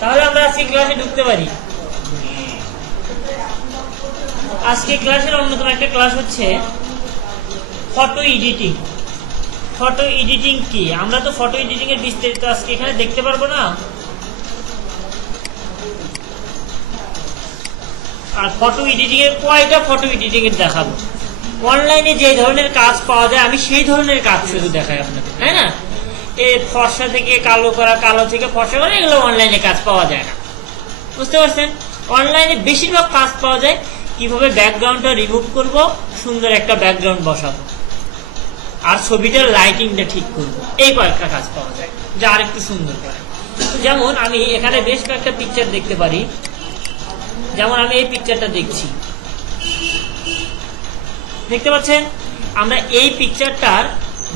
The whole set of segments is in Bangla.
তাহলে আমরা আজকে ক্লাসে ঢুকতে পারি। আজকে ক্লাসের অন্যতম একটা ক্লাস হচ্ছে ফটো এডিটিং। ফটো এডিটিং কি? আমরা তো ফটো এডিটিং এর বিস্তারিত আজকে এখানে দেখতে পারবো না। আর ফটো এডিটিং এর কয়টা ফটো এডিটিং এর দেখাবো। অনলাইনে যে ধরনের কাজ পাওয়া যায় আমি সেই ধরনের কাজ শুধু দেখাই আপনাকে, তাই না? এই ফর্সা থেকে কালো করা, কালো থেকে ফর্সা করা, এগুলো অনলাইনে কাজ পাওয়া যায় না, বুঝতে পারছেন? অনলাইনে বেশিরভাগ কাজ পাওয়া যায় কিভাবে ব্যাকগ্রাউন্ডটা রিমুভ করব, সুন্দর একটা ব্যাকগ্রাউন্ড বসাবো, আর ছবিটার লাইটিংটা ঠিক করবো, এই কয়েকটা কাজ পাওয়া যায় যা আর একটু সুন্দর করে। যেমন আমি এখানে বেশ কয়েকটা পিকচার দেখতে পারি। যেমন আমি এই পিকচারটা দেখছি, দেখতে পাচ্ছেন? আমরা এই পিকচারটার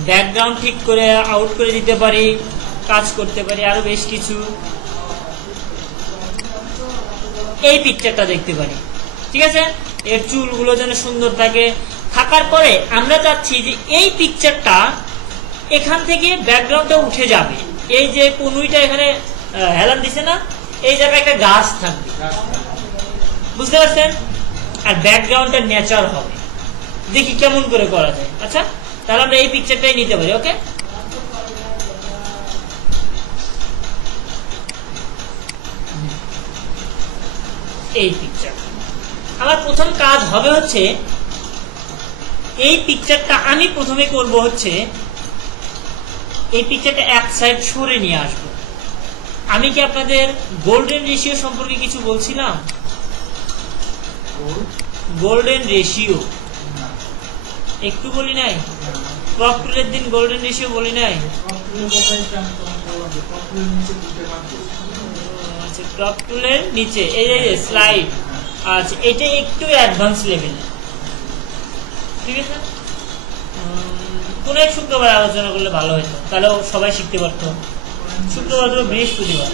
ব্যাকগ্রাউন্ড ঠিক করে আউট করে দিতে পারি, কাজ করতে পারি, আরো বেশ কিছু। এই পিকচারটা দেখতে পারি, ঠিক আছে? এর চুলগুলো যেন সুন্দর থাকে। থাকার পরে আমরা চাচ্ছি যে এই পিকচারটা এখান থেকে ব্যাকগ্রাউন্ডটা উঠে যাবে। এই যে কনুইটা এখানে হেলান দিছে না, এই জায়গায় একটা গাছ থাকবে, বুঝতে পারছেন? আর ব্যাকগ্রাউন্ডটা নেচার হবে। দেখি কেমন করে করা যায়। আচ্ছা, তাহলে আমরা এই পিকচারটাই নিতে পারি। ওকে, এই পিকচার আমার প্রথম কাজ হবে হচ্ছে এই পিকচারটা আমি প্রথমে করব হচ্ছে এই পিকচারটা এক সাইড সরে নিয়ে আসব। আমি কি আপনাদের গোল্ডেন রেশিও সম্পর্কে কিছু বলছিলাম? গোল্ডেন রেশিও একটু বলি নাই? ক্রপ টুলের দিন গোল্ডেন রেশিও বলি নাই? আচ্ছা, ক্রপ টুলের নিচে এই যে স্লাইড। আচ্ছা, এটা একটু অ্যাডভান্স লেভেল, ঠিক আছে? কোন এক শুক্রবার আলোচনা করলে ভালো হতো, তাহলে সবাই শিখতে পারতো। শুক্রবার তো বৃহস্পতিবার।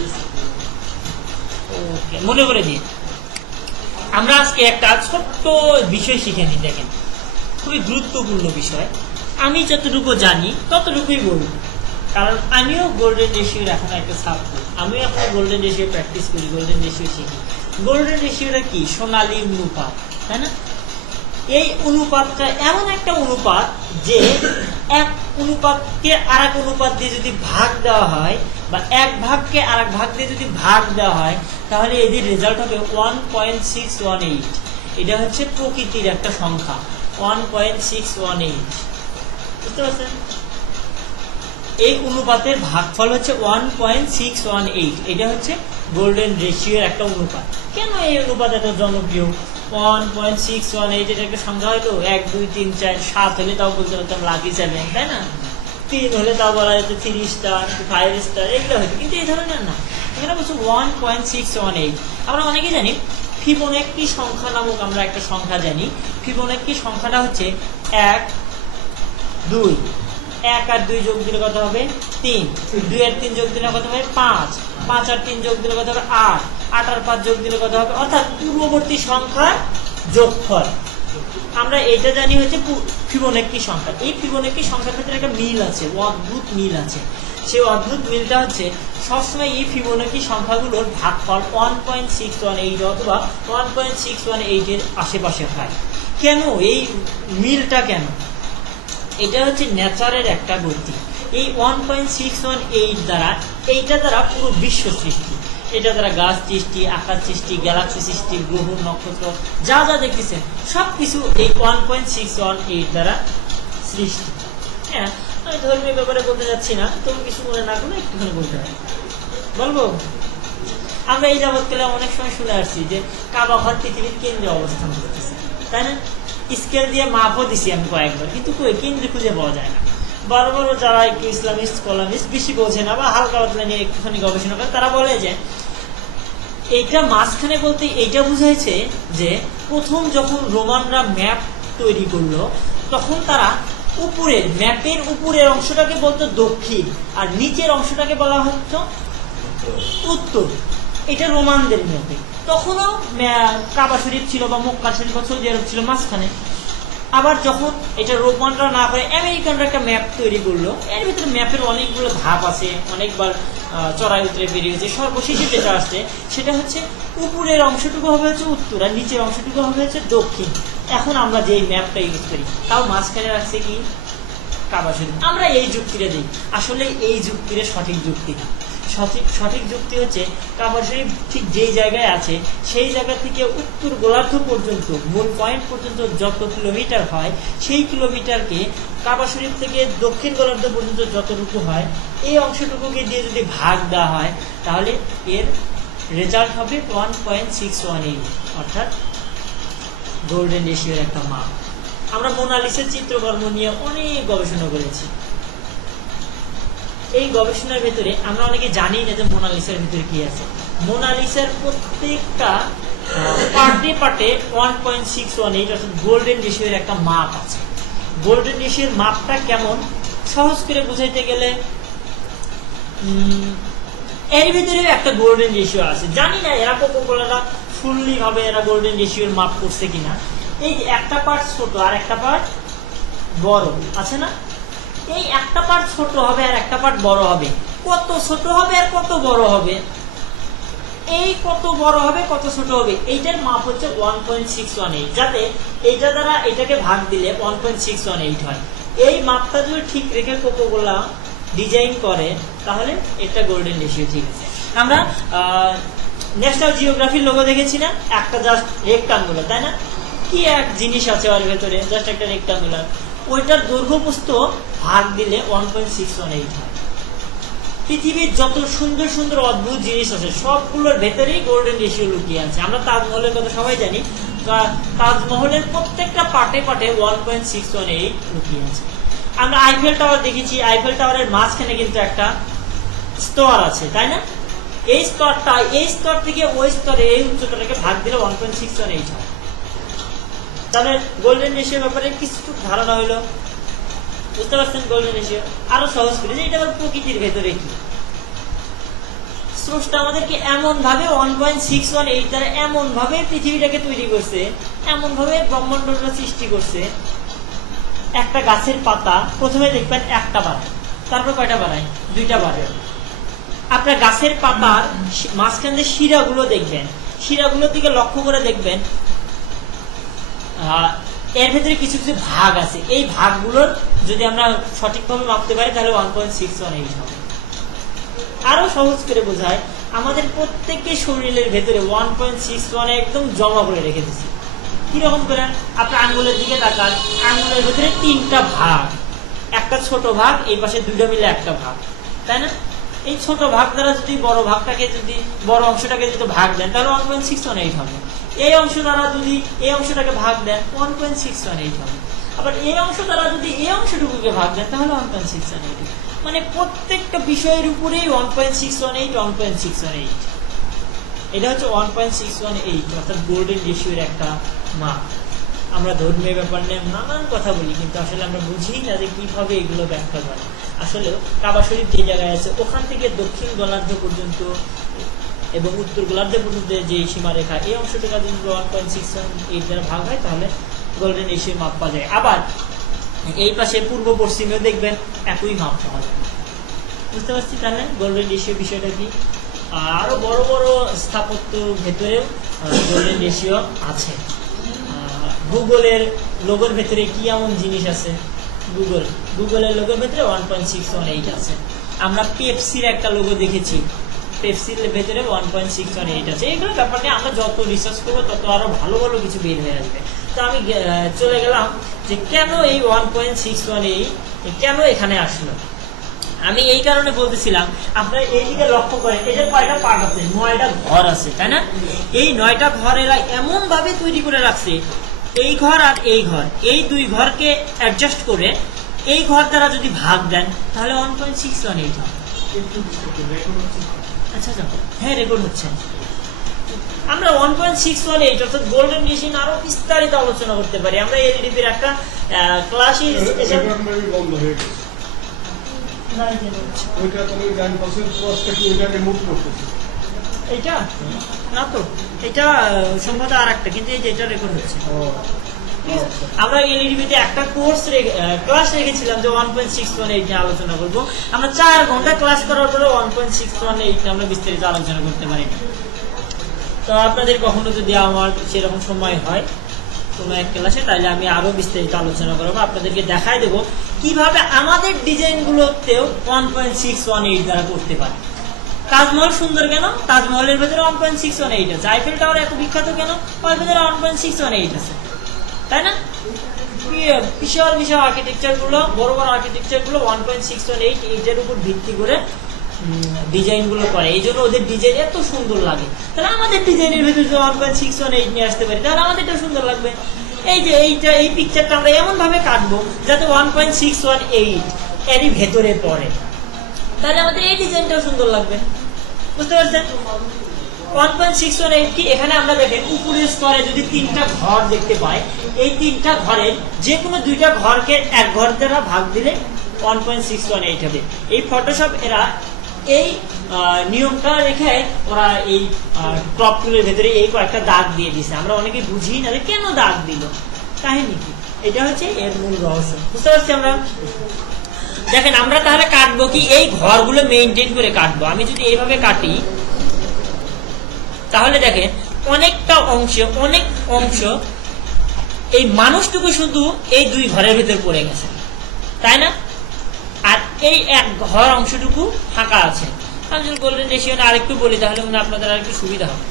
ওকে, মনে করে দিন। আমরা আজকে একটা ছোট্ট বিষয় শিখে নিই। দেখেন, খুবই গুরুত্বপূর্ণ বিষয়। আমি যতটুকু জানি ততটুকুই বলব, কারণ আমিও গোল্ডেন রেশিওর এখন একটা ছাত্র। আমিও এখন গোল্ডেন রেশিও প্র্যাকটিস করি, গোল্ডেন রেশিও শিখি। গোল্ডেন রেশিওটা কি? সোনালী অনুপাত, তাই না? এই অনুপাতটা এমন একটা অনুপাত যে এক অনুপাতকে আর এক অনুপাত দিয়ে যদি ভাগ দেওয়া হয়, বা এক ভাগকে আর এক ভাগ দিয়ে যদি ভাগ দেওয়া হয়, তাহলে এদের রেজাল্ট হবে 1.618। এটা হচ্ছে প্রকৃতির একটা সংখ্যা, 1.618, বুঝতে পারছেন? এই অনুপাতের ভাগফল হচ্ছে 1.618। এটা হচ্ছে গোল্ডেন রেশিওর একটা অনুপাত। কেন এই অনুপাত এত জনপ্রিয়? 1.618 এটা একটা সংখ্যা হলো। 1 2 3 4 7 হলে তাও বলতে পারতাম লাকি 7, তাই না? 3 হলে তাও বলা যেত 3 স্টার, 5 স্টার, এগুলো হতো। কিন্তু এই ধরনের না, এখানে বলছে 1.618। আমরা অনেকে জানি ফিবোনাক্সি সংখ্যা নামক আমরা একটা সংখ্যা জানি। ফিবোনাক্সি সংখ্যাটা হচ্ছে 1 2, 1 আর 2 যোগ দিলে কত হবে? 3, 2 আর 3 যোগ দিলে কত হবে? 5, 5 আর 3 যোগ দিলে কত হবে? 8, 8 আর 5 যোগ দিলে কত হবে? অর্থাৎ পূর্ববর্তী সংখ্যার যোগফল। আমরা এটা জানি হচ্ছে ফিবোনাক্সি সংখ্যা। এই ফিবোনাক্সি সংখ্যার ক্ষেত্রে একটা মিল আছে, অদ্ভুত মিল আছে। সেই অদ্ভুত মিলটা হচ্ছে সবসময় এই ফিবোনাক্সি সংখ্যাগুলোর ভাগফল 1.618 অথবা 1.618 এর আশেপাশে হয়। কেন এই মিলটা? কেন? এটা হচ্ছে নেচারের একটা গতি। এই 1.618 দ্বারা, এইটা দ্বারা পুরো বিশ্ব সৃষ্টি। এটা দ্বারা গাছ সৃষ্টি, আকাশ সৃষ্টি, গ্যালাক্সি সৃষ্টি, গ্রহ নক্ষত্র যা যা দেখতেছেন সবকিছু এই 1.618 দ্বারা সৃষ্টি। হ্যাঁ, আমি ধর্মীয় ব্যাপারে বলতে যাচ্ছি না, তুমি কিছু মনে না করলে একটুখানি বলতে হয়, বলবো। আমরা এই যাবৎকালে অনেক সময় শুনে আসছি যে কাবা ঘর পৃথিবীর কেন্দ্রে অবস্থান করতেছে, তাই না? স্কেল দিয়ে মাপও দিছি আমি কয়েকবার, কিন্তু কেন্দ্রে খুঁজে পাওয়া যায় না। বড় বড় যারা একটু ইসলামিস্ট কলামিস্ট বেশি বোঝে না বা হালকা পাতলা নিয়ে একটুখানি গবেষণা করে, তারা বলে যে এইটা মাঝখানে বলতে এইটা বুঝাইছে যে প্রথম যখন রোমানরা ম্যাপ তৈরি করলো, তখন তারা উপরের ম্যাপের উপরের অংশটাকে বলতো দক্ষিণ, আর নিচের অংশটাকে বলা হতো উত্তর। এটা রোমানদের ম্যাপে। তখনও কাবা শরীফ ছিল বা মক্কা শরীফ বা সৌদি আরব ছিল মাঝখানে। আবার যখন এটা রোমানরা না করে আমেরিকানরা একটা ম্যাপ তৈরি করলো, এর ভিতরে ম্যাপের অনেকগুলো ধাপ আছে, অনেকবার চড়াই উতরে বেরিয়েছে, সর্বশেষে যেটা আসছে সেটা হচ্ছে উপরের অংশটুকু হবে হচ্ছে উত্তর আর নিচের অংশটুকু হবে হচ্ছে দক্ষিণ। এখন আমরা যে ম্যাপটা ইউজ করি তাও মাঝখানে রাখছে কি কাবা শরীফ। আমরা এই যুক্তিটা দিই, আসলে এই যুক্তিটা সঠিক যুক্তি না। সঠিক যুক্তি হচ্ছে কাবা শরীফ ঠিক যেই জায়গায় আছে সেই জায়গা থেকে উত্তর গোলার্ধ পর্যন্ত মূল পয়েন্ট পর্যন্ত যত কিলোমিটার হয় সেই কিলোমিটারকে কাবা শরীফ থেকে দক্ষিণ গোলার্ধ পর্যন্ত যতটুকু হয় এই অংশটুকুকে দিয়ে যদি ভাগ দেওয়া হয় তাহলে এর রেজাল্ট হবে 1.618, অর্থাৎ গোল্ডেন রেশিওর একটা মাপ। আমরা মোনালিসার চিত্রকর্ম নিয়ে অনেক গবেষণা করেছি। এই গবেষণার ভেতরে আমরা অনেকে জানি না যে মোনালিসার ভিতরে কি আছে। মোনালিসার প্রত্যেকটা পার্টে 1.618 অর্থাৎ গোল্ডেন রেশিওর একটা মাপ আছে। গোল্ডেন রেশিওর মাপটা কেমন সহজ করে বুঝাইতে গেলে এর ভিতরে একটা গোল্ডেন রেশিও আছে। জানি না এরা কোকা-কোলাটা ফুললি ভাবে এরা গোল্ডেন রেশিওর মাপ করছে কিনা। এই যে একটা পার্ট ছোট আর একটা পার্ট বড় আছে না, এই একটা পার্ট ছোট হবে আর একটা পার্ট বড় হবে। কত ছোট হবে আর কত বড় হবে, এই কত বড় হবে কত ছোট হবে, এইটার মাপ হচ্ছে 1.618, যাতে এইটা দ্বারা এটাকে ভাগ দিলে 1.618 হয়। এই মাপটা যদি ঠিক রেখে কোকা-কোলা ডিজাইন করে তাহলে এটা গোল্ডেন রেশিও ঠিক আছে। আমরা ন্যাশনাল জিওগ্রাফির লোগো দেখেছি না, একটা জাস্ট রেক্টাঙ্গুলার, তাই না? কি এক জিনিস আছে ওর ভেতরে, জাস্ট একটা রেক্টাঙ্গুলার, ওইটার দৈর্ঘ্য প্রস্থ ভাগ দিলে 1.618 হয়। পৃথিবীর যত সুন্দর সুন্দর অদ্ভুত জিনিস আছে সবগুলোর ভেতরেই গোল্ডেন রেশিও লুকিয়ে আছে। আমরা তাজমহলের কথা সবাই জানি, তাজমহলের প্রত্যেকটা পার্টে 1.618 লুকিয়ে আছে। আমরা আইফেল টাওয়ার দেখেছি, আইফেল টাওয়ারের মাঝখানে কিন্তু একটা স্তর আছে, তাই না? এই স্তর থেকে ওই স্তরে এই উচ্চতাটাকে ভাগ দিলে 1.618 হয়। তাহলে গোল্ডেন রেশিওর ব্যাপারে কিছু ধারণা হইলো, বুঝতে পারছেন? গোল্ডেন রেশিও আরো সহজ করে যে এটা আবার প্রকৃতির ভেতরে কি, স্রষ্টা আমাদেরকে এমন ভাবে 1.618 দ্বারা এমন ভাবে পৃথিবীটাকে তৈরি করছে, এমন ভাবে ব্রহ্মাণ্ডটা সৃষ্টি করছে। একটা গাছের পাতা প্রথমে দেখবেন একটা বাড়ায়, তারপর কয়টা বাড়ায়? দুইটা বাড়ায়। আপনার গাছের পাতার মাঝখান দিয়ে শিরাগুলো দেখবেন, শিরাগুলোর দিকে লক্ষ্য করে দেখবেন এর ভেতরে কিছু কিছু ভাগ আছে। এই ভাগগুলোর যদি আমরা সঠিকভাবে মাপতে পারি তাহলে 1.618 হবে। আরো সহজ করে বোঝায়, আমাদের প্রত্যেকের শরীরের ভেতরে 1.618 একদম জমা করে রেখে দিচ্ছি। কিরকম করে? আপনার আঙ্গুলের দিকে তাকান, আঙ্গুলের ভেতরে 3টা ভাগ, একটা ছোট ভাগ, এই পাশে 2টা মিলে একটা ভাগ, তাই না? এই ছোট ভাগ দ্বারা যদি বড় ভাগটাকে যদি বড় অংশটাকে যদি ভাগ দেন তাহলে 1.618 হবে। এই অংশ দ্বারা যদি এই অংশটাকে ভাগ দেন 1.618 হবে। আবার এই অংশ দ্বারা যদি এই অংশটুকুকে ভাগ দেন তাহলে 1.618। মানে প্রত্যেকটা বিষয়ের উপরেই 1.618। এটা হচ্ছে 1.618, অর্থাৎ গোল্ডেন রেশিওর একটা মাপ। আমরা ধর্মীয় ব্যাপার নিয়ে নানান কথা বলি, কিন্তু আসলে আমরা বুঝি না যে কিভাবে এগুলো ব্যাখ্যা করে। আসলে কাবা শরীফ যে জায়গায় আছে ওখান থেকে দক্ষিণ গোলার্ধ পর্যন্ত এবং উত্তর গোলার্ধ পর্যন্ত যে সীমারেখা, এই অংশটুকু যদি 1.618 দ্বারা ভাগ হয় তাহলে গোল্ডেন রেশিওর মাপ পাওয়া যায়। আবার এই পাশে পূর্ব পশ্চিমেও দেখবেন একই মাপ পাওয়া যায়। বুঝতে পারছি তাহলে গোল্ডেন রেশিও বিষয়টা কি। আরো বড় বড় স্থাপত্য ভেতরেও গোল্ডেন রেশিও আছে। গুগলের লোগোর ভেতরে কি এমন জিনিস আছে? গুগলের লোগোর ভেতরে 1.618 আছে। আমরা পেপসির একটা লোগো দেখেছি, পেপসির ভেতরে 1.618 আছে। এইগুলো ব্যাপার নিয়ে আমরা যত রিসার্চ করবো তত আরো ভালো ভালো কিছু বের হয়ে আসবে। তো আমি চলে গেলাম যে কেন এই 1.618 কেন এখানে আসলো। আমি এই কারণে বলতেছিলাম, আপনারা এইদিকে লক্ষ্য করেন, এটার কয়টা পার্ট আছে? 9টা ঘর আছে, তাই না? এই 9টা ঘর এরা এমন ভাবে তৈরি করে রাখছে, এই ঘর আর এই ঘর, এই দুই ঘরকে অ্যাডজাস্ট করে এই ঘর দ্বারা যদি ভাগ দেন তাহলে 1.618 হবে। আচ্ছা হ্যাঁ, রেকর্ড হচ্ছে। আমরা 1.618 অর্থাৎ গোল্ডেন রেশিও আরো বিস্তারিত আলোচনা করতে পারি। আমরা এলডিপির একটা ক্লাসে এইটা না তো, এটা সম্ভবত আর একটা, কিন্তু এই যেটা রেকর্ড হচ্ছে আমরা এলইডিবিতে একটা কোর্স ক্লাস রেখেছিলাম যে 1.618 নিয়ে আলোচনা করব। আমরা 4 ঘন্টা ক্লাস করার পরে 1.618 নিয়ে আমরা বিস্তারিত আলোচনা করতে পারি। তো আপনাদের কখনো যদি আমার সেরকম সময় হয় কোনো এক ক্লাসে, তাহলে আমি আরো বিস্তারিত আলোচনা করবো, আপনাদেরকে দেখাই দেবো কিভাবে আমাদের ডিজাইনগুলোতেও 1.618 দ্বারা করতে পারে। তাজমহল সুন্দর কেন? তাজমহলের ভেতরে 1.618 আছে। আইফেল টাওয়ার এত বিখ্যাত কেন? ওর ভেতরে 1.618 আছে, তাই না? বিশাল বিশাল আর্কিটেকচার গুলো, বড় বড় আর্কিটেকচার গুলো 1.618 এইটার উপর ভিত্তি করে ডিজাইন গুলো করে, এই জন্য ওদের ডিজাইন এত সুন্দর লাগে। তাহলে আমাদের ডিজাইনের ভিতরে যদি 1.618 নিয়ে আসতে পারি, তাহলে আমাদেরটা সুন্দর লাগবে। এই যে এই পিকচারটা আমরা এমন ভাবে কাটবো যাতে 1.618 এরই ভেতরে পড়ে, তাহলে আমাদের এই ডিজাইনটাও সুন্দর লাগবে। বুঝতে পারছেন? 1.618 কি? এখানে আমরা দেখেন উপরের স্তরে যদি 3টা ঘর দেখতে পাই, এই 3টা ঘরের যে কোনো 2টা ঘরকে এক ঘর দ্বারা ভাগ দিলে 1.618 হবে। এই ফটোশপ এরা এই নিয়মটা রেখে ওরা এই ক্রপ টুলের ভেতরে এই কয়েকটা দাগ দিয়ে দিছে। আমরা অনেকে বুঝি না যে কেন দাগ দিল, কাহিনী কি। এটা হচ্ছে এর মূল রহস্য। বুঝতে পারছি আমরা? দেখেন আমরা তাহলে কাটবো কি, এই ঘরগুলো মেইনটেইন করে কাটবো। আমি যদি এইভাবে কাটি, তাহলে দেখেন অনেক অংশ এই মানুষটুকু শুধু এই 2 ঘরের ভেতর পড়ে গেছে, তাই না? আর এই এক ঘর অংশটুকু ফাঁকা আছে। আমি যদি গোল্ডেন রেশিওটা আরেকটু বলি, তাহলে মনে আপনাদের আরেকটু সুবিধা হবে।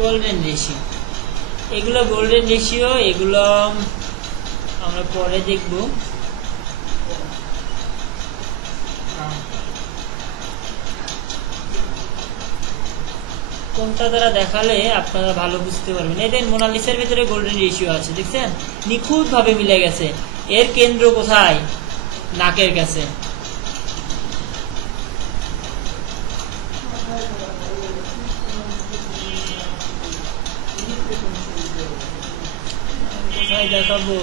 গোল্ডেন রেশিও, এগুলো গোল্ডেন রেশিও, এগুলো আমরা পরে দেখব। কোনটা দ্বারা দেখালে আপনারা ভালো বুঝতে পারবেন। এই দেখেন মোনালিসার ভিতরে গোল্ডেন রেশিও আছে, দেখছেন? নিখুঁত ভাবে মিলে গেছে। এর কেন্দ্র কোথায়? নাকের কাছে। কোথায় দেখাবো?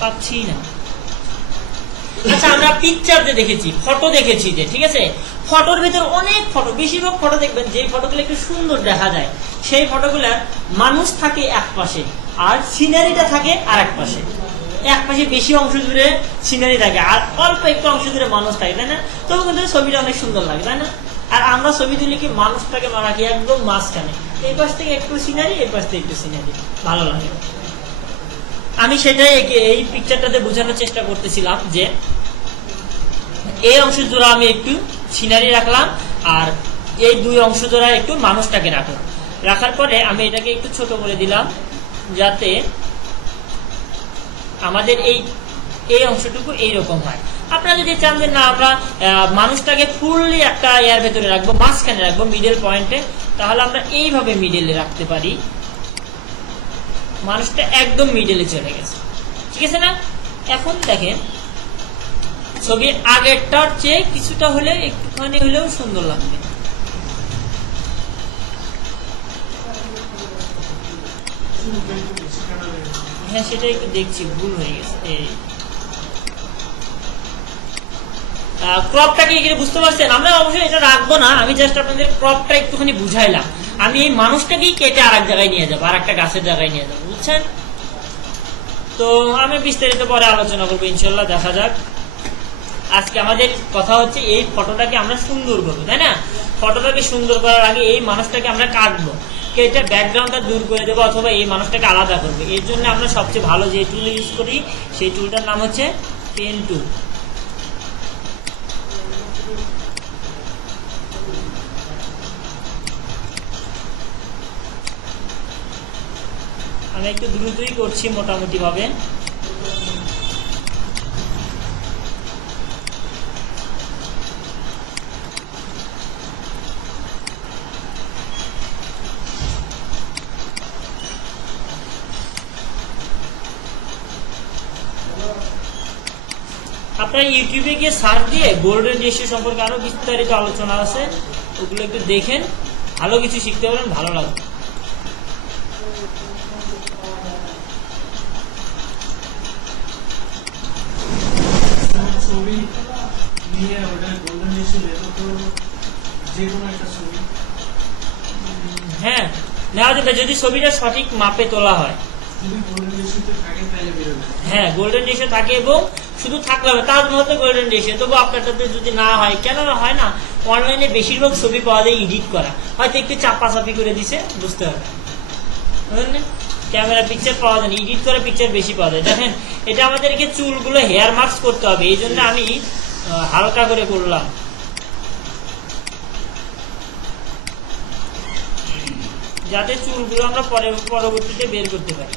পাচ্ছি না। আচ্ছা, আমরা পিকচার দেখেছি, ফটো দেখেছি যে, ঠিক আছে? ফটোর ভিতর অনেক ফটো, বেশিরভাগ ফটো দেখবেন যে ফটোগুলো একটু সুন্দর দেখা যায়, সেই ফটোগুলার মানুষ থাকে এক পাশে আর সিনারিটা থাকে আর এক পাশে। এক পাশে বেশি অংশ জুড়ে সিনারি থাকে আর অল্প একটু অংশ জুড়ে মানুষ থাকে, তাই না? তবু কিন্তু ছবিটা অনেক সুন্দর লাগে, তাই না? আর আমরা ছবি তুলি কি মানুষটাকে রাখি একদম মাঝখানে, এই পাশ থেকে একটু সিনারি, এই পাশ থেকে একটু সিনারি, ভালো লাগে। আমি সেটাই এই পিকচারটাতে বোঝানোর চেষ্টা করতেছিলাম যে এই অংশ জোড়া আমি একটু সিনারি রাখলাম আর এই 2 অংশ জোড়া একটু মানুষটাকে রাখলাম। রাখার পরে আমি এটাকে একটু ছোট করে দিলাম যাতে আমাদের এই অংশটুকু এইরকম হয়। আপনারা যদি চান যে না আমরা মানুষটাকে ফুললি একটা এর ভেতরে রাখবো, মাঝখানে রাখবো, মিডল পয়েন্টে, তাহলে আমরা এইভাবে মিডলে রাখতে পারি। মানুষটা একদম মিডলে চলে গেছে, ঠিক আছে না? এখন দেখেন ছবির আগেরটার চেয়ে কিছুটা হলে একটুখানি হলেও সুন্দর লাগবে। হ্যাঁ, সেটা একটু দেখছি, ভুল হয়ে গেছে। ক্রপটাকে এখানে বুঝতে পারছেন? আমরা অবশ্যই এটা রাখবো না, আমি জাস্ট আপনাদের ক্রপটা একটুখানি বুঝাইলাম। আমি এই মানুষটাকেই কেটে আর এক জায়গায় নিয়ে যাবো, আর একটা গাছের জায়গায় নিয়ে যাবো, বুঝছেন? তো আমি বিস্তারিত পরে আলোচনা করবো ইনশাল্লাহ, দেখা যাক। আজকে আমাদের কথা হচ্ছে এই ফটোটাকে আমরা সুন্দর করবো, তাই না? ফটোটাকে সুন্দর করার আগে এই মানুষটাকে আমরা কাটবো, কেটে ব্যাকগ্রাউন্ডটা দূর করে দেবো অথবা এই মানুষটাকে আলাদা করবো। এর জন্য আমরা সবচেয়ে ভালো যে টুল ইউজ করি সেই টুলটার নাম হচ্ছে পেন টুল। আমি একটু দ্রুতই করছি মোটামুটি ভাবে। আপনারা ইউটিউবে গিয়ে সার্চ দিয়ে গোল্ডেন রেশিও সম্পর্কে আরো বিস্তারিত আলোচনা আছে, ওগুলো একটু দেখেন, ভালো কিছু শিখতে পারবেন, ভালো লাগবে। ছবি নিয়ে ওটা গোল্ডেন ডিসে এটা তো যে কোনো একটা ছবি হ্যাঁ নেওয়া যেতে, যদি ছবিটা সঠিক মাপে তোলা হয়। যদি গোল্ডেন ডিসিতে থাকে তাহলে বেরোবে। হ্যাঁ গোল্ডেন ডিশে থাকে এবং শুধু থাকলে হবে তার মতো গোল্ডেন ডিশে, তবু আপনারটাতে যদি না হয়, কেন হয় না, অনলাইনে বেশিরভাগ ছবি পাওয়া যায় এডিট করা, হয়তো একটু চাপাচাপি করে দিছে, বুঝতে হবে, বুঝলেন? ক্যামেরা পিকচার পাওয়া যায় না, এডিট করা পিকচার বেশি পাওয়া যায়। দেখেন এটা আমাদেরকে চুলগুলো হেয়ার মাস্ক করতে হবে, এই জন্য আমি হালকা করে করলাম। যাতে চুলগুলো আমরা পরবর্তীতে বের করতে পারি।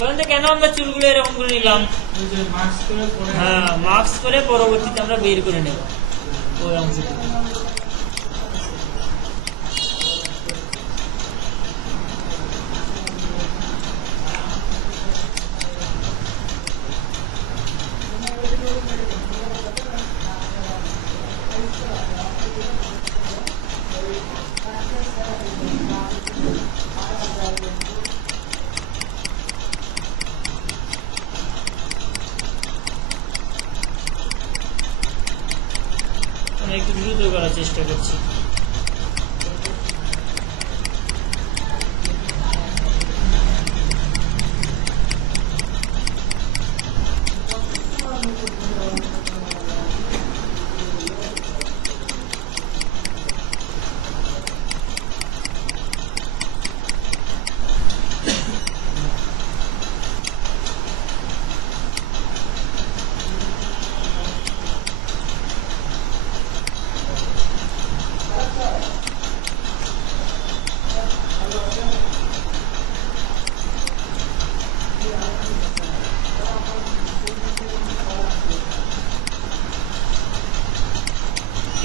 বলেন তো কেন আমরা চুলগুলো এরকম করে নিলাম? হ্যাঁ মাস্ক করে পরবর্তীতে আমরা বের করে নেব ওই অংশটুকু। একটু দ্রুত করার চেষ্টা করছি।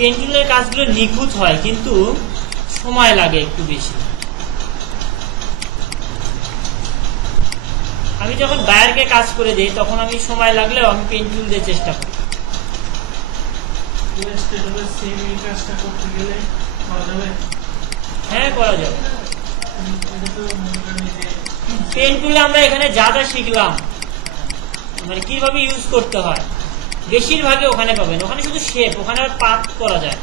পেন্টুলের কাজগুলো নিখুঁত হয় কিন্তু সময় লাগে একটু বেশি। আমি যখন বায়ারকে কাজ করে দিই তখন আমি সময় লাগলেও আমি পেন্টুল দিয়ে চেষ্টা করি। হ্যাঁ করা যাবে। পেন্টুলে আমরা এখানে যা যা শিখলাম, মানে কিভাবে ইউজ করতে হয়, বেশিরভাগই ওখানে পাবেন। ওখানে শুধু শেপ, ওখানে আর পাত করা যায়।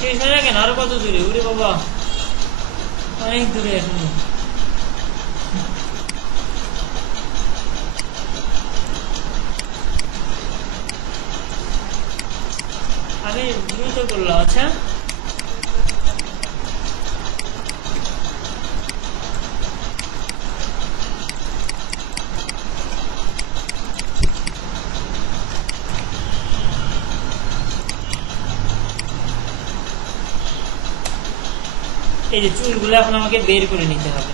শেষ হয় না কেন? আরো কত দূরে? উরে বাবা, অনেক দূরে এখন। আমি দ্রুত করলাম। আচ্ছা এই যে চুলগুলো এখন আমাকে বের করে নিতে হবে।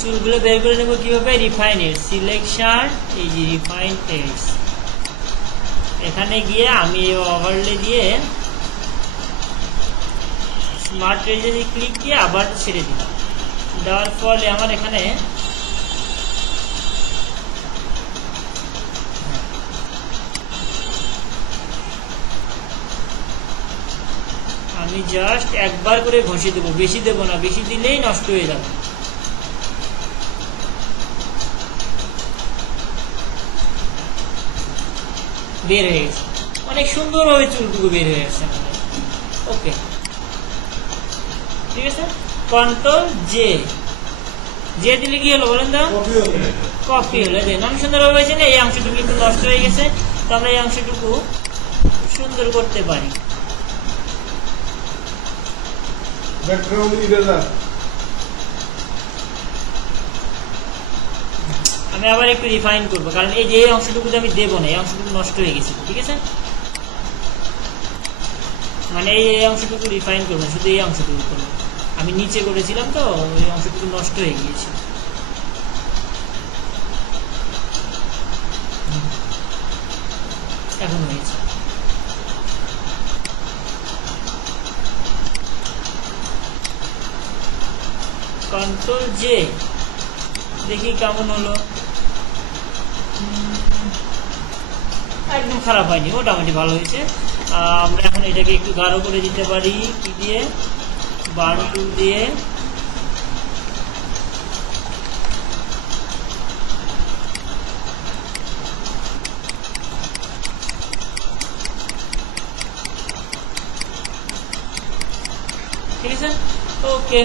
চুলগুলো বের করে নেবো কিভাবে? রিফাইন এডস সিলেকশন, এই যে রিফাইন এডস, এখানে গিয়ে আমি ওভারলে দিয়ে স্মার্ট রেঞ্জে ক্লিক দিয়ে আবার ছেড়ে দিলাম। দেওয়ার ফলে আমার এখানে আমি জাস্ট একবার করে ঘষে দেবো, বেশি দেবো না, বেশি দিলেই নষ্ট হয়ে যাবে। বের হয়ে গেছে, অনেক সুন্দরভাবে চুলটুকু বের হয়ে গেছে। ওকে ঠিক আছে, কন্ট্রোল জে, যে দিলে কি হলো বলেন তো? কপি হলো। কপি হলো। দেখুন অনেক সুন্দরভাবে হয়েছে না? এই অংশটুকু একটু নষ্ট হয়ে গেছে, তো আমরা এই অংশটুকু সুন্দর করতে পারি। Background eraser. আমি আবার একটু রিফাইন করবো, কারণ এই যে এই অংশটুকু আমি দেবো না, এই অংশটুকু নষ্ট হয়ে গেছে, ঠিক আছে? মানে এই অংশটুকু রিফাইন করবো, শুধু এই অংশটুকু করবো। আমি নিচে করেছিলাম তো ওই অংশটুকু নষ্ট হয়ে গিয়েছে। এখন হয়েছে। কন্ট্রোল জে, দেখি কেমন হলো। একদম খারাপ হয়নি, মোটামুটি ভালো হয়েছে। আমরা এখন এটাকে একটু গাঢ় করে দিতে পারি, কি দিয়ে? বার্ন টুল দিয়ে। ঠিক আছে, ওকে।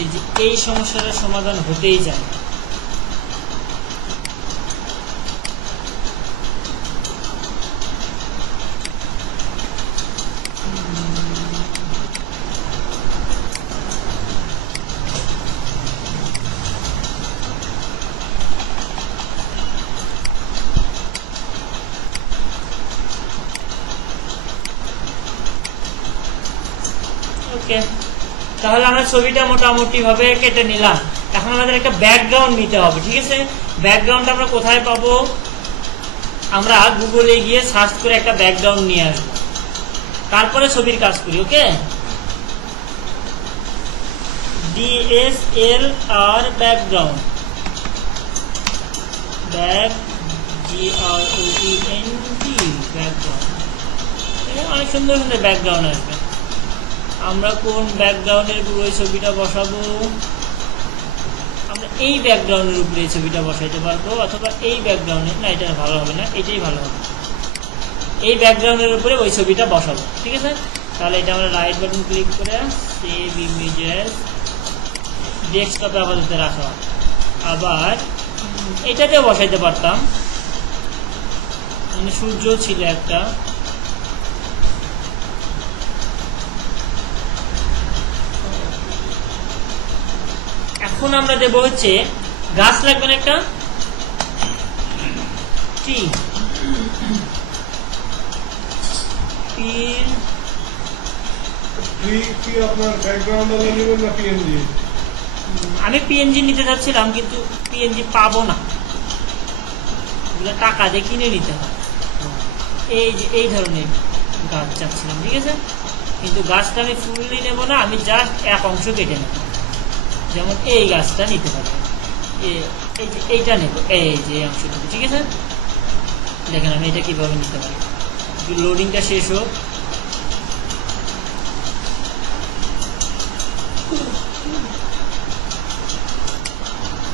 এই যে এই সমস্যাটার সমাধান হতেই যায়। ওকে, তাহলে আমরা ছবিটা মোটামুটি ভাবে কেটে নিলাম। এখন আমাদের একটা ব্যাকগ্রাউন্ড নিতে হবে, ঠিক আছে? ব্যাকগ্রাউন্ড আমরা কোথায় পাবো? আমরা গুগলে গিয়ে সার্চ করে একটা ব্যাকগ্রাউন্ড নিয়ে আসবো, তারপরে ছবির কাজ করি। ওকে, DSLR background, back GROUND background. অনেক সুন্দর সুন্দর ব্যাকগ্রাউন্ড আসবে। আমরা কোন ব্যাকগ্রাউন্ডের উপরে ছবিটা বসাবো? আমরা এই ব্যাকগ্রাউন্ডের উপরে এই ছবিটা বসাইতে পারবো, অথবা এই ব্যাকগ্রাউন্ডে, না এটা ভালো হবে না, এটাই ভালো হবে। এই ব্যাকগ্রাউন্ডের উপরে ওই ছবিটা বসাবো, ঠিক আছে? তাহলে এটা আমরা রাইট বাটন ক্লিক করে সেভ ইমেজেস, ডেস্কটপে আপাতত রাখা। আবার এটাতেও বসাইতে পারতাম, মানে সূর্য ছিল একটা। এখন আমরা দেবো হচ্ছে গাছ লাগবে না একটা, ট্রি। কি আপনার ব্যাকগ্রাউন্ড নেবেন না পিএনজি? আমি পিএনজি নিতে চাচ্ছিলাম, কিন্তু পিএনজি পাবো না, টাকা দিয়ে কিনে নিতে হয়। এই যে এই ধরনের গাছ চাচ্ছিলাম, ঠিক আছে? কিন্তু গাছটা আমি ফুললি নেবো না, আমি জাস্ট এক অংশ কেটে নেব। যেমন এই গাছটা নিতে পারবো, এই যে এইটা নেব, এই যে এই অংশটুকু, ঠিক আছে? দেখেন আমি এটা কিভাবে নিতে পারি। লোডিংটা শেষ হোক।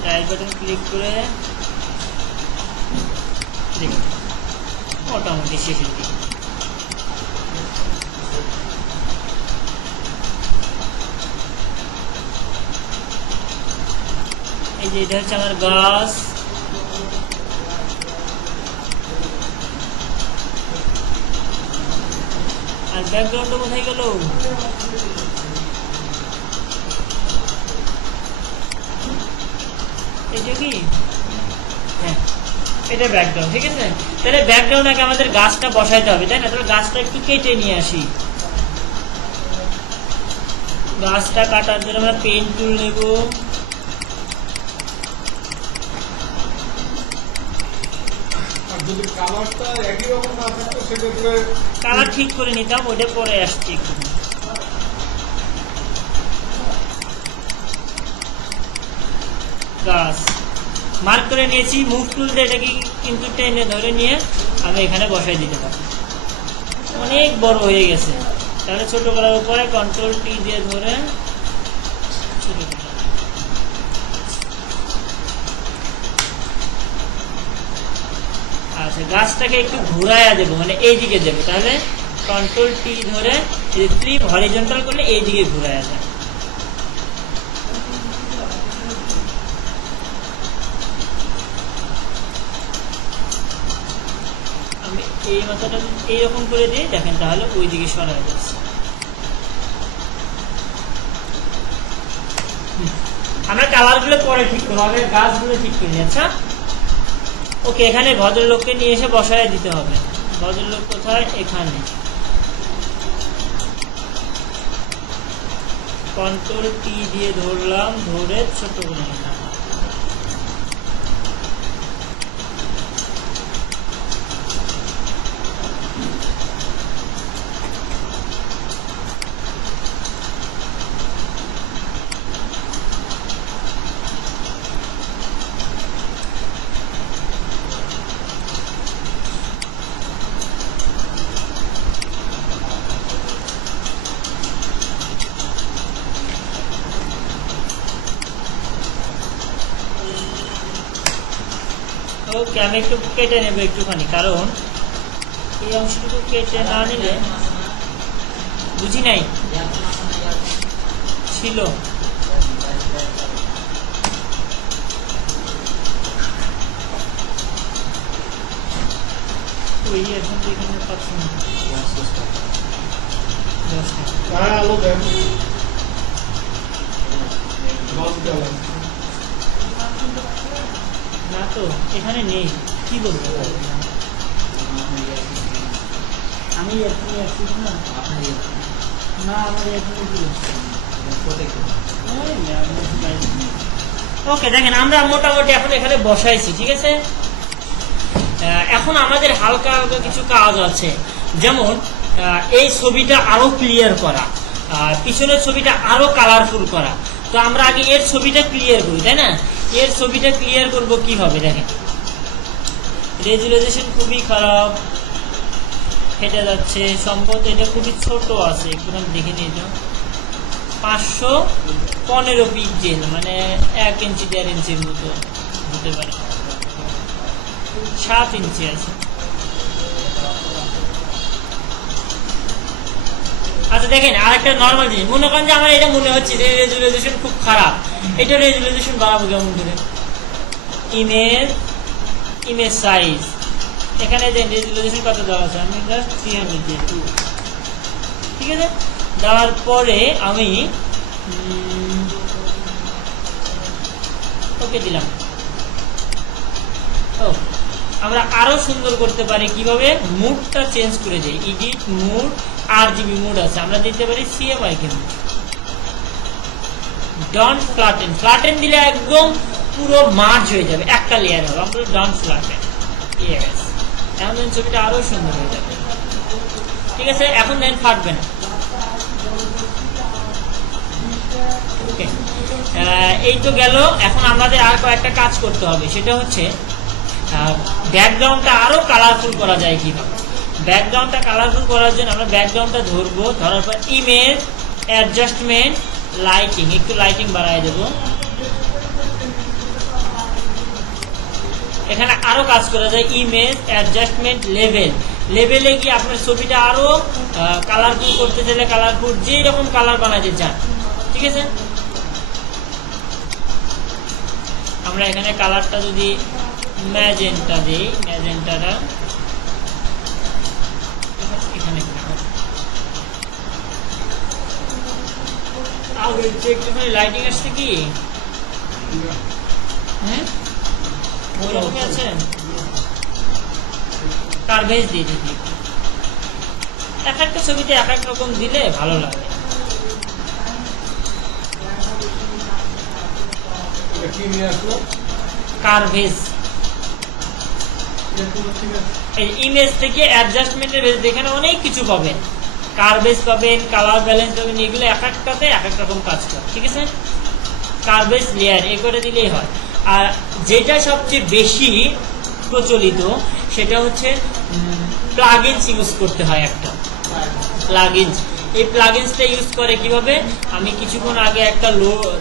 রাইট বাটন ক্লিক করে দেখুন মোটামুটি শেষের দিকে। এই যে এটা হচ্ছে আমার গাছ। আর ব্যাকগ্রাউন্ডটা কোথায় গেল? এটা কি? হ্যাঁ, এটা ব্যাকগ্রাউন্ড, ঠিক আছে? তাহলে ব্যাকগ্রাউন্ড আগে আমাদের গাছটা বসাইতে হবে, তাই না? তাহলে গাছটা একটু কেটে নিয়ে আসি। গাছটা কাটার জন্য আমরা পেন টুল নেব। যদি কালারটা একই রকম না থাকতো সেক্ষেত্রে কালার ঠিক করে নিতাম, ওটা পরে আসছি একটু। গাছ মার্ক করে নিয়েছি, মুভ টুল দিয়ে এটাকে কিন্তু টেনে ধরে নিয়ে আমি এখানে বসাই দিতে পারি। অনেক বড় হয়ে গেছে, তাহলে ছোট করার উপরে কন্ট্রোল টি দিয়ে ধরে ছোট করা। আচ্ছা, গাছটাকে একটু ঘুরাইয়া দেবো, মানে এইদিকে দেবো, তাহলে কন্ট্রোল টি ধরে ফ্লিপ হরিজন্টাল করলে এই দিকে ঘুরে যায়। আমি এই মাথাটা এইরকম করে দিই, দেখেন তাহলে ওই দিকে সরা যাচ্ছে। আমরা কালারগুলো পরে ঠিক করবো, আগে গাছগুলো ঠিক করি। আচ্ছা ওকে, এখানে ভদ্রলোককে নিয়ে এসে বসায় দিতে হবে। ভদ্রলোক কোথায়? এখানে। কন্ট্রোল টি দিয়ে ধরলাম, ধরে ছোট করে নিলাম। ওকে, আমি একটু কেটে নেব একটুখানি, কারণ এই অংশটুকু কেটে না নিলে বুঝি নাই ছিল। ওই এখন এখানে পাচ্ছি না। হ্যাঁ আলো দেন 10 গেলাম। না তো এখানে নেই, কি বলবো? আমি এখনই আসছি না, না আমার এখনই কি ওকে। দেখেন আমরা মোটামুটি এখন এখানে বসাইছি, ঠিক আছে। এখন আমাদের হালকা হালকা কিছু কাজ আছে, যেমন এই ছবিটা আরো ক্লিয়ার করা, পিছনের ছবিটা আরো কালারফুল করা। তো আমরা আগে এর ছবিটা ক্লিয়ার করি, তাই না? এর ছবিটা ক্লিয়ার করব কিভাবে? দেখেন রেজুলেশন খুবই খারাপ, ফেটে যাচ্ছে, সম্ভবত এটা খুবই ছোট আছে, একটুখানি দেখে নিয়ে যাও। 515 পিক্সেল, মানে 1 ইঞ্চি 1.5 ইঞ্চির মতো হতে পারে, 7 ইঞ্চি আছে। আচ্ছা দেখেন আরেকটা নর্মাল জিনিস, মনে করেন যে আমার এটা মনে হচ্ছে যে রেজুলেশন খুব খারাপ, এটা রেজুলেশন বাড়াবো কেমন করে? ইমেজ সাইজ, এখানে যে রেজুলেশন কত দেওয়া আছে, আমি জাস্ট 300 দিয়ে, ঠিক আছে। দেওয়ার পরে আমি ওকে দিলাম। ও আমরা আরো সুন্দর করতে পারি কিভাবে? মুডটা চেঞ্জ করে দেই, এডিট মুড, RGB মুড আছে, আমরা দিতে পারি CMYK mode. Don't flatten, flatten দিলে একদম পুরো মার্জ হয়ে যাবে, একটা লেয়ার হবে। আমরা ডন্ট ফ্ল্যাটেন, ইয়েস, এখন ছবিটা আরো সুন্দর হয়ে যাবে, ঠিক আছে। এখন দেন ফাটবে না। ওকে, এই তো গেল। এখন আমাদের আর কয়েকটা কাজ করতে হবে, সেটা হচ্ছে ব্যাকগ্রাউন্ডটা আরো কালারফুল করা যায় কিভাবে। ব্যাকগ্রাউন্ডটা কালারফুল করার জন্য আমরা ব্যাকগ্রাউন্ডটা ধরবো, ধরার পর ইমেজ, অ্যাডজাস্টমেন্ট, লাইটিং, একটু লাইটিং বাড়ায় দেবো। এখানে আরো কাজ করা যায়, ইমেজ, অ্যাডজাস্টমেন্ট, লেভেল। লেভেলে গিয়ে আপনার ছবিটা আরো কালারফুল করতে চাইলে কালারফুল যে রকম কালার বানাতে চান, ঠিক আছে। আমরা এখানে কালারটা যদি ম্যাজেন্টা দিই, ম্যাজেন্টাটা এখানে একটুখানি লাইটিং আসছে কি? হ্যাঁ ওরকমই আছে, কার্ভেজ দিয়ে দিই। এক একটা ছবিতে এক এক রকম দিলে ভালো লাগে। কি নিয়ে আসলো? কার্ভেজ, এই ইমেজ থেকে অ্যাডজাস্টমেন্টের বেস, এখানে অনেক কিছু পাবেন, কার্ভেজ পাবেন, কালার ব্যালেন্স পাবেন, এগুলো এক একটাতে এক এক রকম কাজ করে, ঠিক আছে। কার্ভেজ লেয়ার এ করে দিলেই হয়। আর যেটা সবচেয়ে বেশি প্রচলিত সেটা হচ্ছে প্লাগইনস ইউজ করতে হয়। একটা প্লাগইনস, এই প্লাগইনসটা ইউজ করে কিভাবে? আমি কিছুক্ষণ আগে একটা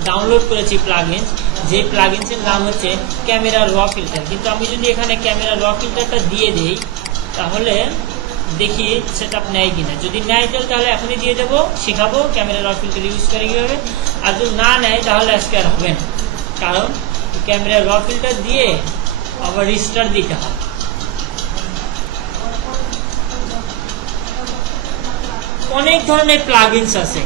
ডাউনলোড করেছি প্লাগইনস, যে প্লাগইনসের নাম হচ্ছে ক্যামেরা র ফিল্টার। কিন্তু আমি যদি এখানে ক্যামেরা র ফিল্টারটা দিয়ে দিই, তাহলে দেখি সেট আপ নেয় কিনা। যদি নেয় তাহলে এখনই দিয়ে দেবো, শেখাবো ক্যামেরা র ফিল্টার ইউজ করে কীভাবে। আর যদি না নেয় তাহলে আজকে আর হবে না, কারণ ক্যামেরা র ফিল্টার দিয়ে আবার রিস্টার্ট দিতে হয়। অনেক ধরনের প্লাগইনস আছে,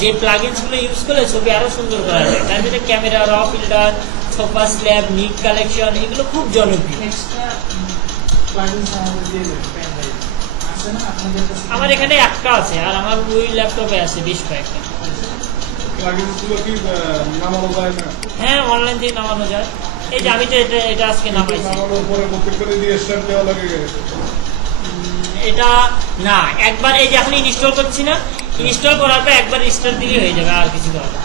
যে প্লাগইনসগুলো ইউজ করলে ছবি আরো সুন্দর করা যায়। তার ভিতরে ক্যামেরা র ফিল্টার, সোফা স্ল্যাব, নিক কালেকশন, এগুলো খুব জনপ্রিয়। এক্সট্রা প্লাগইনস আমাদের দিয়ে দেবেন পেন ড্রাইভ আছে না আপনাদের কাছে? আমার এখানে একটা আছে, আর আমার ওই ল্যাপটপে আছে বেশ কয়েকটা। প্লাগইনসগুলো কি নামানো যায় না? হ্যাঁ, অনলাইন থেকে নামানো যায়। এই যে আমি তো এটা আজকে নামাইছি। নামানোর পরে প্রত্যেকটা দিয়ে স্টার্ট দেওয়া লাগে। এটা না, একবার এই যে এখন ইনস্টল করছি না, ইনস্টল করার পর একবার স্টার্ট দিলে হয়ে যাবে, আর কিছু করার নেই।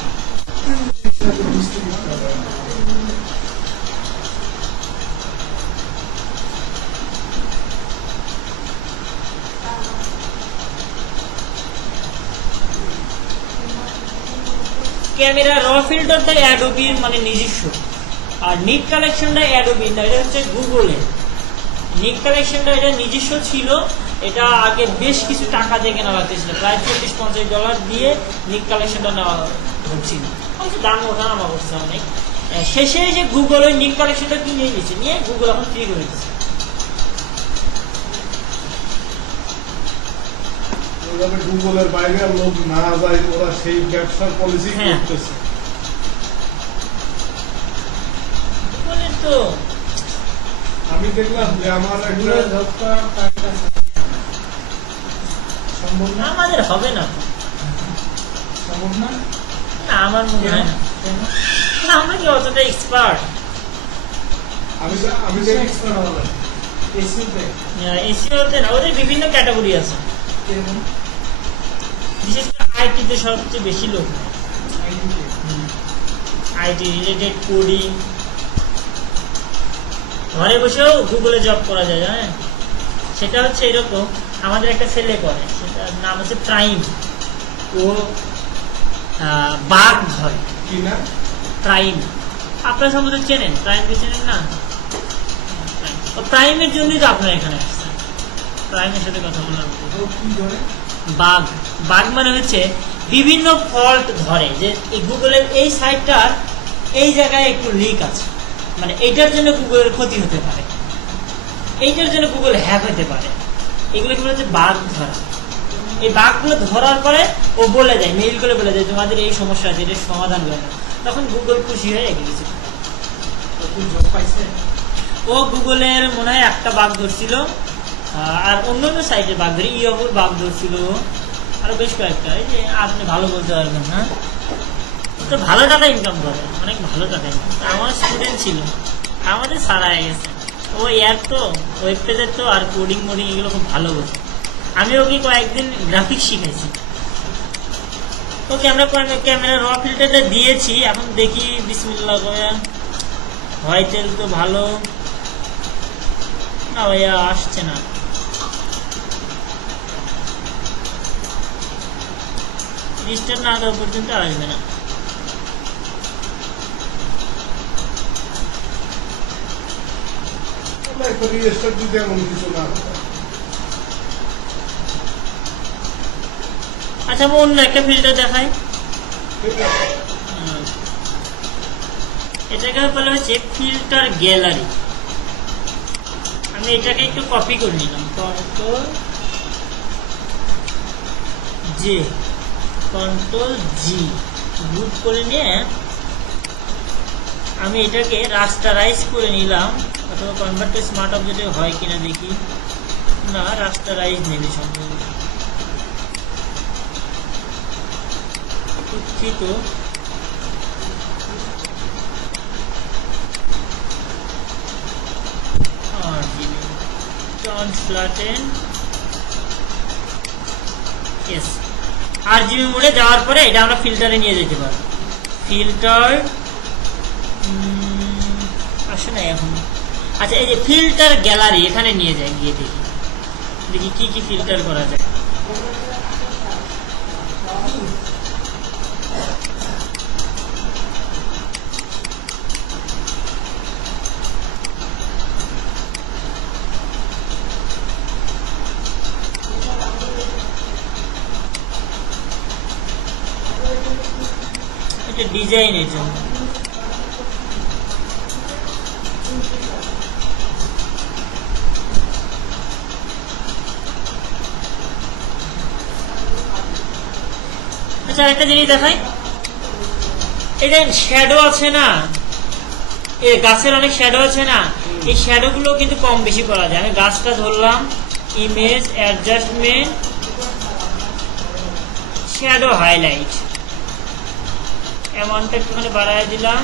ক্যামেরা র ফিল্টারটা অ্যাডোবির মানে নিজস্ব, আর নিক কালেকশনটা অ্যাডোবি না, এটা হচ্ছে গুগলের। নিক কালেকশনটা এটা নিজস্ব ছিল, এটা আগে বেশ কিছু টাকা দিয়ে কেনা লাগতেছিল, প্রায় $40-50 দিয়ে নিক কালেকশনটা নেওয়া হচ্ছিল। অবশ্য দাম ওঠানামা করছে অনেক। শেষে এসে গুগল ওই নিক কালেকশনটা কিনে নিয়েছে, নিয়ে গুগল এখন ফ্রি করে দিচ্ছে। গুগলের বাইরে লোক না যায়, ওরা সেই ব্যবসার পলিসি হ্যাঁ। করতেছে। গুগলের তো আমি দেখলাম যে আমার একটা এগুলো যতটা টাকা সম্ভব না, আমাদের হবে না, সম্ভব না। না আমার মনে হয় না। কেন? না, আমরা কি অতটা এক্সপার্ট? আমি কিসে এক্সপার্ট হবে? এসিতে এসিওতে না, ওদের বিভিন্ন ক্যাটাগরি আছে। কিরকম? বিশেষ করে আইটিতে সবচেয়ে বেশি লোক, আইডিতে আইটি রিলেটেড কোডিং, ঘরে বসেও গুগলে জব করা যায়, জানেন? সেটা হচ্ছে এরকম, আমাদের একটা ছেলে করে, সেটার নাম হচ্ছে প্রাইম। ও বাঘ ধরে। কি না প্রাইম আপনারা সম্ভবত চেনেন, প্রাইমকে চেনেন না? ও প্রাইমের জন্যই তো আপনারা এখানে আসছেন, প্রাইমের সাথে কথা বলার মতো। ও কি ধরে? বাগ বাগ মানে হচ্ছে বিভিন্ন ফল্ট ধরে, যে এই গুগলের এই সাইটটার এই জায়গায় একটু লিক আছে, মানে এইটার জন্য গুগলের ক্ষতি হতে পারে, এইটার জন্য গুগল হ্যাক হতে পারে। এগুলো কি হচ্ছে বাগ ধরা। এই বাগগুলো ধরার পরে ও বলে দেয়, মেইল করে বলে দেয় তোমাদের এই সমস্যা আছে, এটার সমাধান করে না। তখন গুগল খুশি হয়ে এগিয়ে গেছে। ও কি জব পাইছে? ও গুগলের মনে হয় একটা বাগ ধরছিল, আর অন্য অন্য সাইটের বাগ ধরে, ইয়াহুর বাগ ধরছিল, আরো বেশ কয়েকটা। এই যে আপনি ভালো বলতে পারবেন, হ্যাঁ, তো ভালো টাকা ইনকাম করে, অনেক ভালো টাকা ইনকাম। আমার স্টুডেন্ট ছিল, আমাদের সারা হয়ে গেছে। ও ইয়ার তো ওয়েব পেজের তো আর কোডিং মোডিং এগুলো খুব ভালো বোঝে। আমি ওকে কয়েকদিন গ্রাফিক্স শিখেছি। ওকে আমরা ক্যামেরা র ফিল্টারটা দিয়েছি, এখন দেখি বিসমিল্লাহ করে হয় তেল তো ভালো না, ভাইয়া আসছে না। রিস্টার্ট না দেওয়া পর্যন্ত আসবে না। একটা রিস্টার্ট দিতে এমন কিছু না। আচ্ছা, আমি অন্য একটা ফিল্টার দেখাই। ঠিক আছে, এটাকে বলা হচ্ছে ফিল্টার গ্যালারি। আমি এটাকে একটু কপি করে নিলাম, কন্ট্রোল জি বুট করে নিয়ে আমি এটাকে রাস্টারাইজ করে নিলাম, অথবা কনভার্ট টু স্মার্ট অবজেক্টে হয় কিনা দেখি। না, রাস্টারাইজ নেবে সম্ভবত। দুঃখিত, RGB মোডে যাওয়ার পরে এটা আমরা ফিল্টারে নিয়ে যেতে পারি। ফিল্টার আসে না এখন। আচ্ছা, এই যে ফিল্টার গ্যালারি, এখানে নিয়ে যায়, গিয়ে দেখি দেখি কি কি ফিল্টার করা যায়। এটা ডিজাইনের জন্য। আচ্ছা একটা জিনিস দেখাই, এটা শ্যাডো আছে না, এই গাছের অনেক শ্যাডো আছে না, এই শ্যাডো গুলো কিন্তু কম বেশি করা যায়। আমি গাছটা ধরলাম, ইমেজ অ্যাডজাস্টমেন্ট, শ্যাডো হাইলাইট, অ্যামাউন্টটা একটুখানি বাড়ায় দিলাম,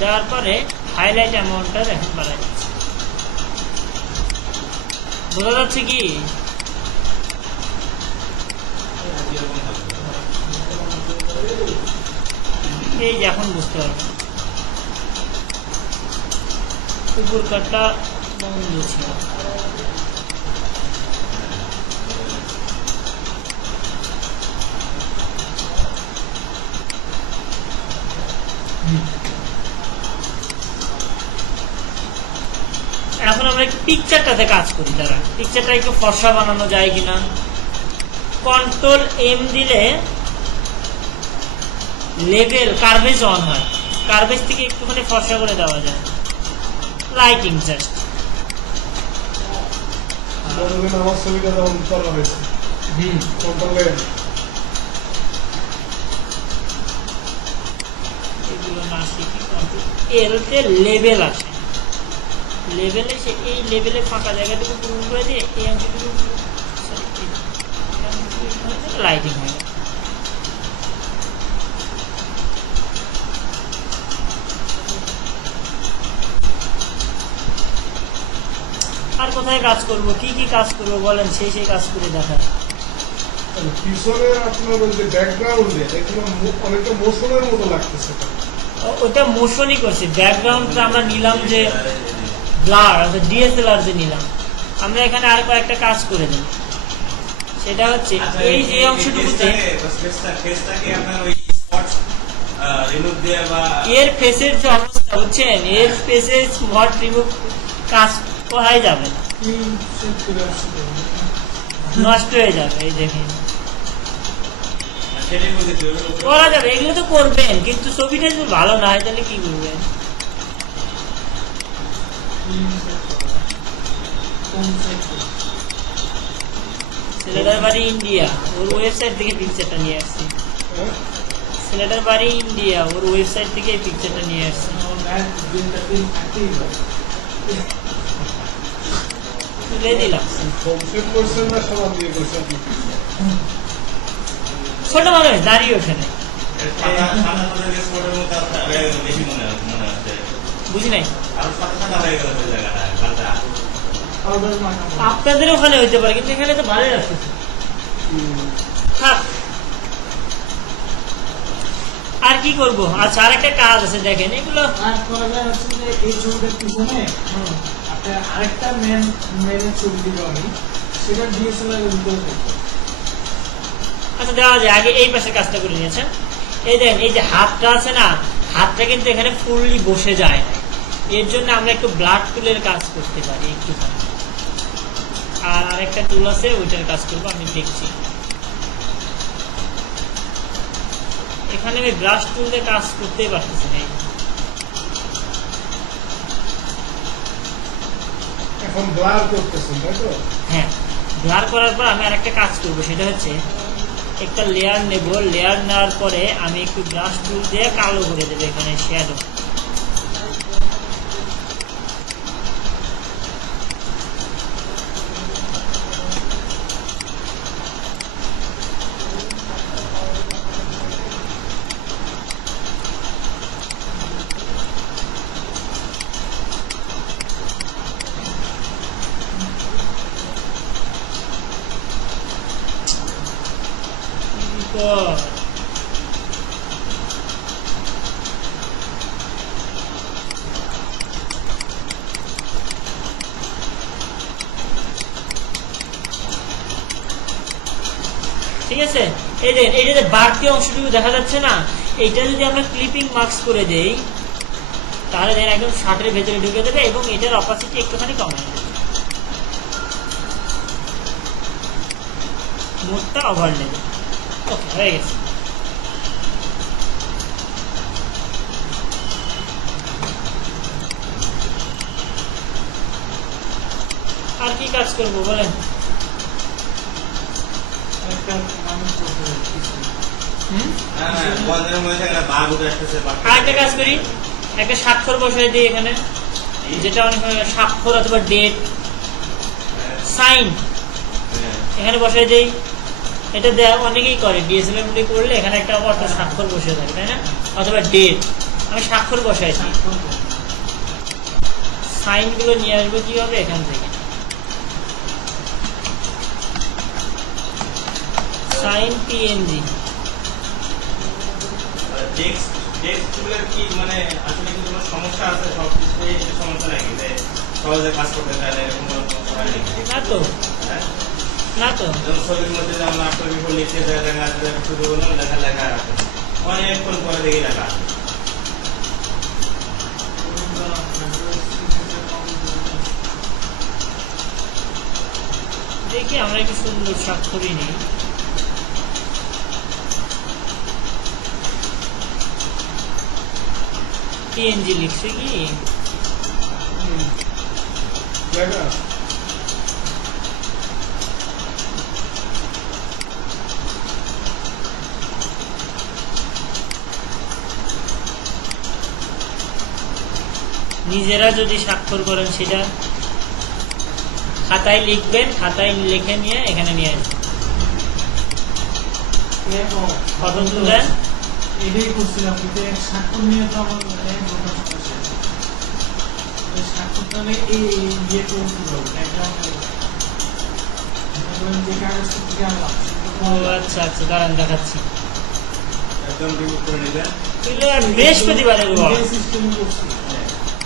দেওয়ার পরে হাইলাইট অ্যামাউন্টটা এখন বাড়ায় দিচ্ছি। বোঝা যাচ্ছে কি? এই যে এখন বুঝতে পারবেন উপর কাটটা বন্ধ ছিল। এখন আমরা একটু পিকচারটাতে কাজ করি, দাঁড়া পিকচারটা একটু ফর্সা বানানো যায় কিনা। কন্ট্রোল এম দিলে লেভেল কার্ভেজ অন হয়, কার্ভেজ থেকে একটুখানি ফর্সা করে দেওয়া যায়। লাইটিং জাস্ট আমার ছবিটা যেমন করা হয়েছে কন্ট্রোলে এগুলো না শিখি কন্ট্রোল এলতে লেভেল আসে, লেভেলে এই লেভেলে ফাঁকা জায়গাটুকু পূরণ করে দিয়ে এই অংশটুকু লাইটিং হয়ে গেল। আর কোথায় কাজ করব, কি কি কাজ করব বলেন, সেই কাজ করে দেখা। পিছনে আপনার ওই যে ব্যাকগ্রাউন্ডে এগুলো অনেকটা মোশনের মতো লাগতেছে। ওটা মোশনই করছি, ব্যাকগ্রাউন্ডটা আমরা নিলাম যে ব্লার, ডিএসএলআর যে নিলাম, আমরা এখানে আর কয়েকটা কাজ করে দিই। সেটা হচ্ছে এই যে অংশটুকুতে এর ফেসের যে অবস্থা বুঝছেন, এর ফেসের স্পট রিমুভ কাজ করাই যাবে না, নষ্ট হয়ে যাবে। এই দেখেন করা যাবে, এগুলো তো করবেন, কিন্তু ছবিটা যদি ভালো না হয় তাহলে কি করবেন? ছেলেটার বাড়ি ইন্ডিয়া, ওর ওয়েবসাইট থেকে পিকচারটা নিয়ে আসছি। ছেলেটার বাড়ি ইন্ডিয়া, ওর ওয়েবসাইট থেকে এই পিকচারটা নিয়ে আসছি। তুলে দিলাম। ছোট মানুষ দাঁড়িয়ে ওঠে না, বুঝি নাই। আপনাদের ওখানে হইতে পারে, কিন্তু এখানে তো ভালোই লাগতেছে। আর কি করবো? আচ্ছা আর একটা কাজ আছে দেখেন, এগুলো এই ছবিটার পিছনে আরেকটা মেনের ছবি দিব আমি, সেটা ডিএসএলআর এর ভিতরে থাকবে। আচ্ছা দেওয়া যায়। আগে এই পাশে কাজটা করে নিয়েছেন। এই দেখেন এই যে হাতটা আছে না, হাতটা কিন্তু এখানে ফুললি বসে যায় না, এর জন্য আমরা একটু ব্লাড টুলের কাজ করতে পারি একটুখানি। আর আরেকটা টুল আছে, ওইটার কাজ করবো, আমি দেখছি। এখানে আমি ব্রাশ টুল দিয়ে কাজ করতেই পারতেছি না। এখন ব্লার করতেছেন তাই তো? হ্যাঁ, ব্লার করার পর আমি আরেকটা কাজ করবো, সেটা হচ্ছে একটা লেয়ার নেব, লেয়ার নেওয়ার পরে আমি একটু ব্রাশ টুল দিয়ে কালো করে দেবো এখানে শ্যাডো। ঠিক আছে, এই যে বাড়তি অংশটুকু দেখা যাচ্ছে না, এইটা যদি আমরা ক্লিপিং মার্কস করে দেই তাহলে দেখেন একদম শার্টের ভেতরে ঢুকে দেবে এবং এটার অপাসিটি একটুখানি কমায় দেবে, মোডটা ওভার নেবে। ওকে, হয়ে গেছে। আর কি কাজ করবো বলেন? একটা মানুষ করতে হুম? বন্ধের মধ্যে একটা বাঘ উঠে আসতেছে, বাঘ। আর একটা কাজ করি, একটা স্বাক্ষর বসাই দিই এখানে, যেটা অনেক সময় স্বাক্ষর অথবা ডেট সাইন হ্যাঁ। এখানে বসাই দেই। এটা দেওয়া অনেকেই করে, ডিএসএলআর গুলি করলে এখানে একটা অটো স্বাক্ষর বসে থাকে, তাই না? অথবা ডেট, আমি স্বাক্ষর বসাই দিই। সাইন গুলো নিয়ে আসবো কিভাবে? এখান থেকে সাইন পিএনজি। টেক্সটগুলোর কি মানে আসলে কি কোনো সমস্যা আছে? সব কিছুতেই সমস্যা নাকি, যে সহজে কাজ করতে চাইলে এরকম কোনো সমস্যা হয় নাকি? না তো, হ্যাঁ? না তো। যেমন ছবির মধ্যে যেমন আপনার বিপর লিখতে যায়, দেখা যাচ্ছে শুধু কোনো লেখা লেখা আছে, অনেকক্ষণ পরে দেখি লেখা আছে। দেখি আমরা একটু সুন্দর স্বাক্ষরই নেই। পিএনজি লিখছে কি? লেখা নিজেরা যদি স্বাক্ষর করেন সেটা খাতায় লিখবেন, খাতায় লিখে নিয়ে এখানে নিয়ে আসবেন। ফটো তুলবেন। এটাই করছিলাম, কিন্তু এক স্বাক্ষর নিয়ে তো আমার এক ঘন্টা সমস্যা। ওই স্বাক্ষরটা নিয়ে এই ইয়ে করে দিল, যে কাগজটা থেকে আনলাম ও আচ্ছা আচ্ছা, দাঁড়ান দেখাচ্ছি। একদম রিমুভ করে নিবেন। এগুলো আর বৃহস্পতিবারের ওয়ার্ক। সিস্টেমে করছি,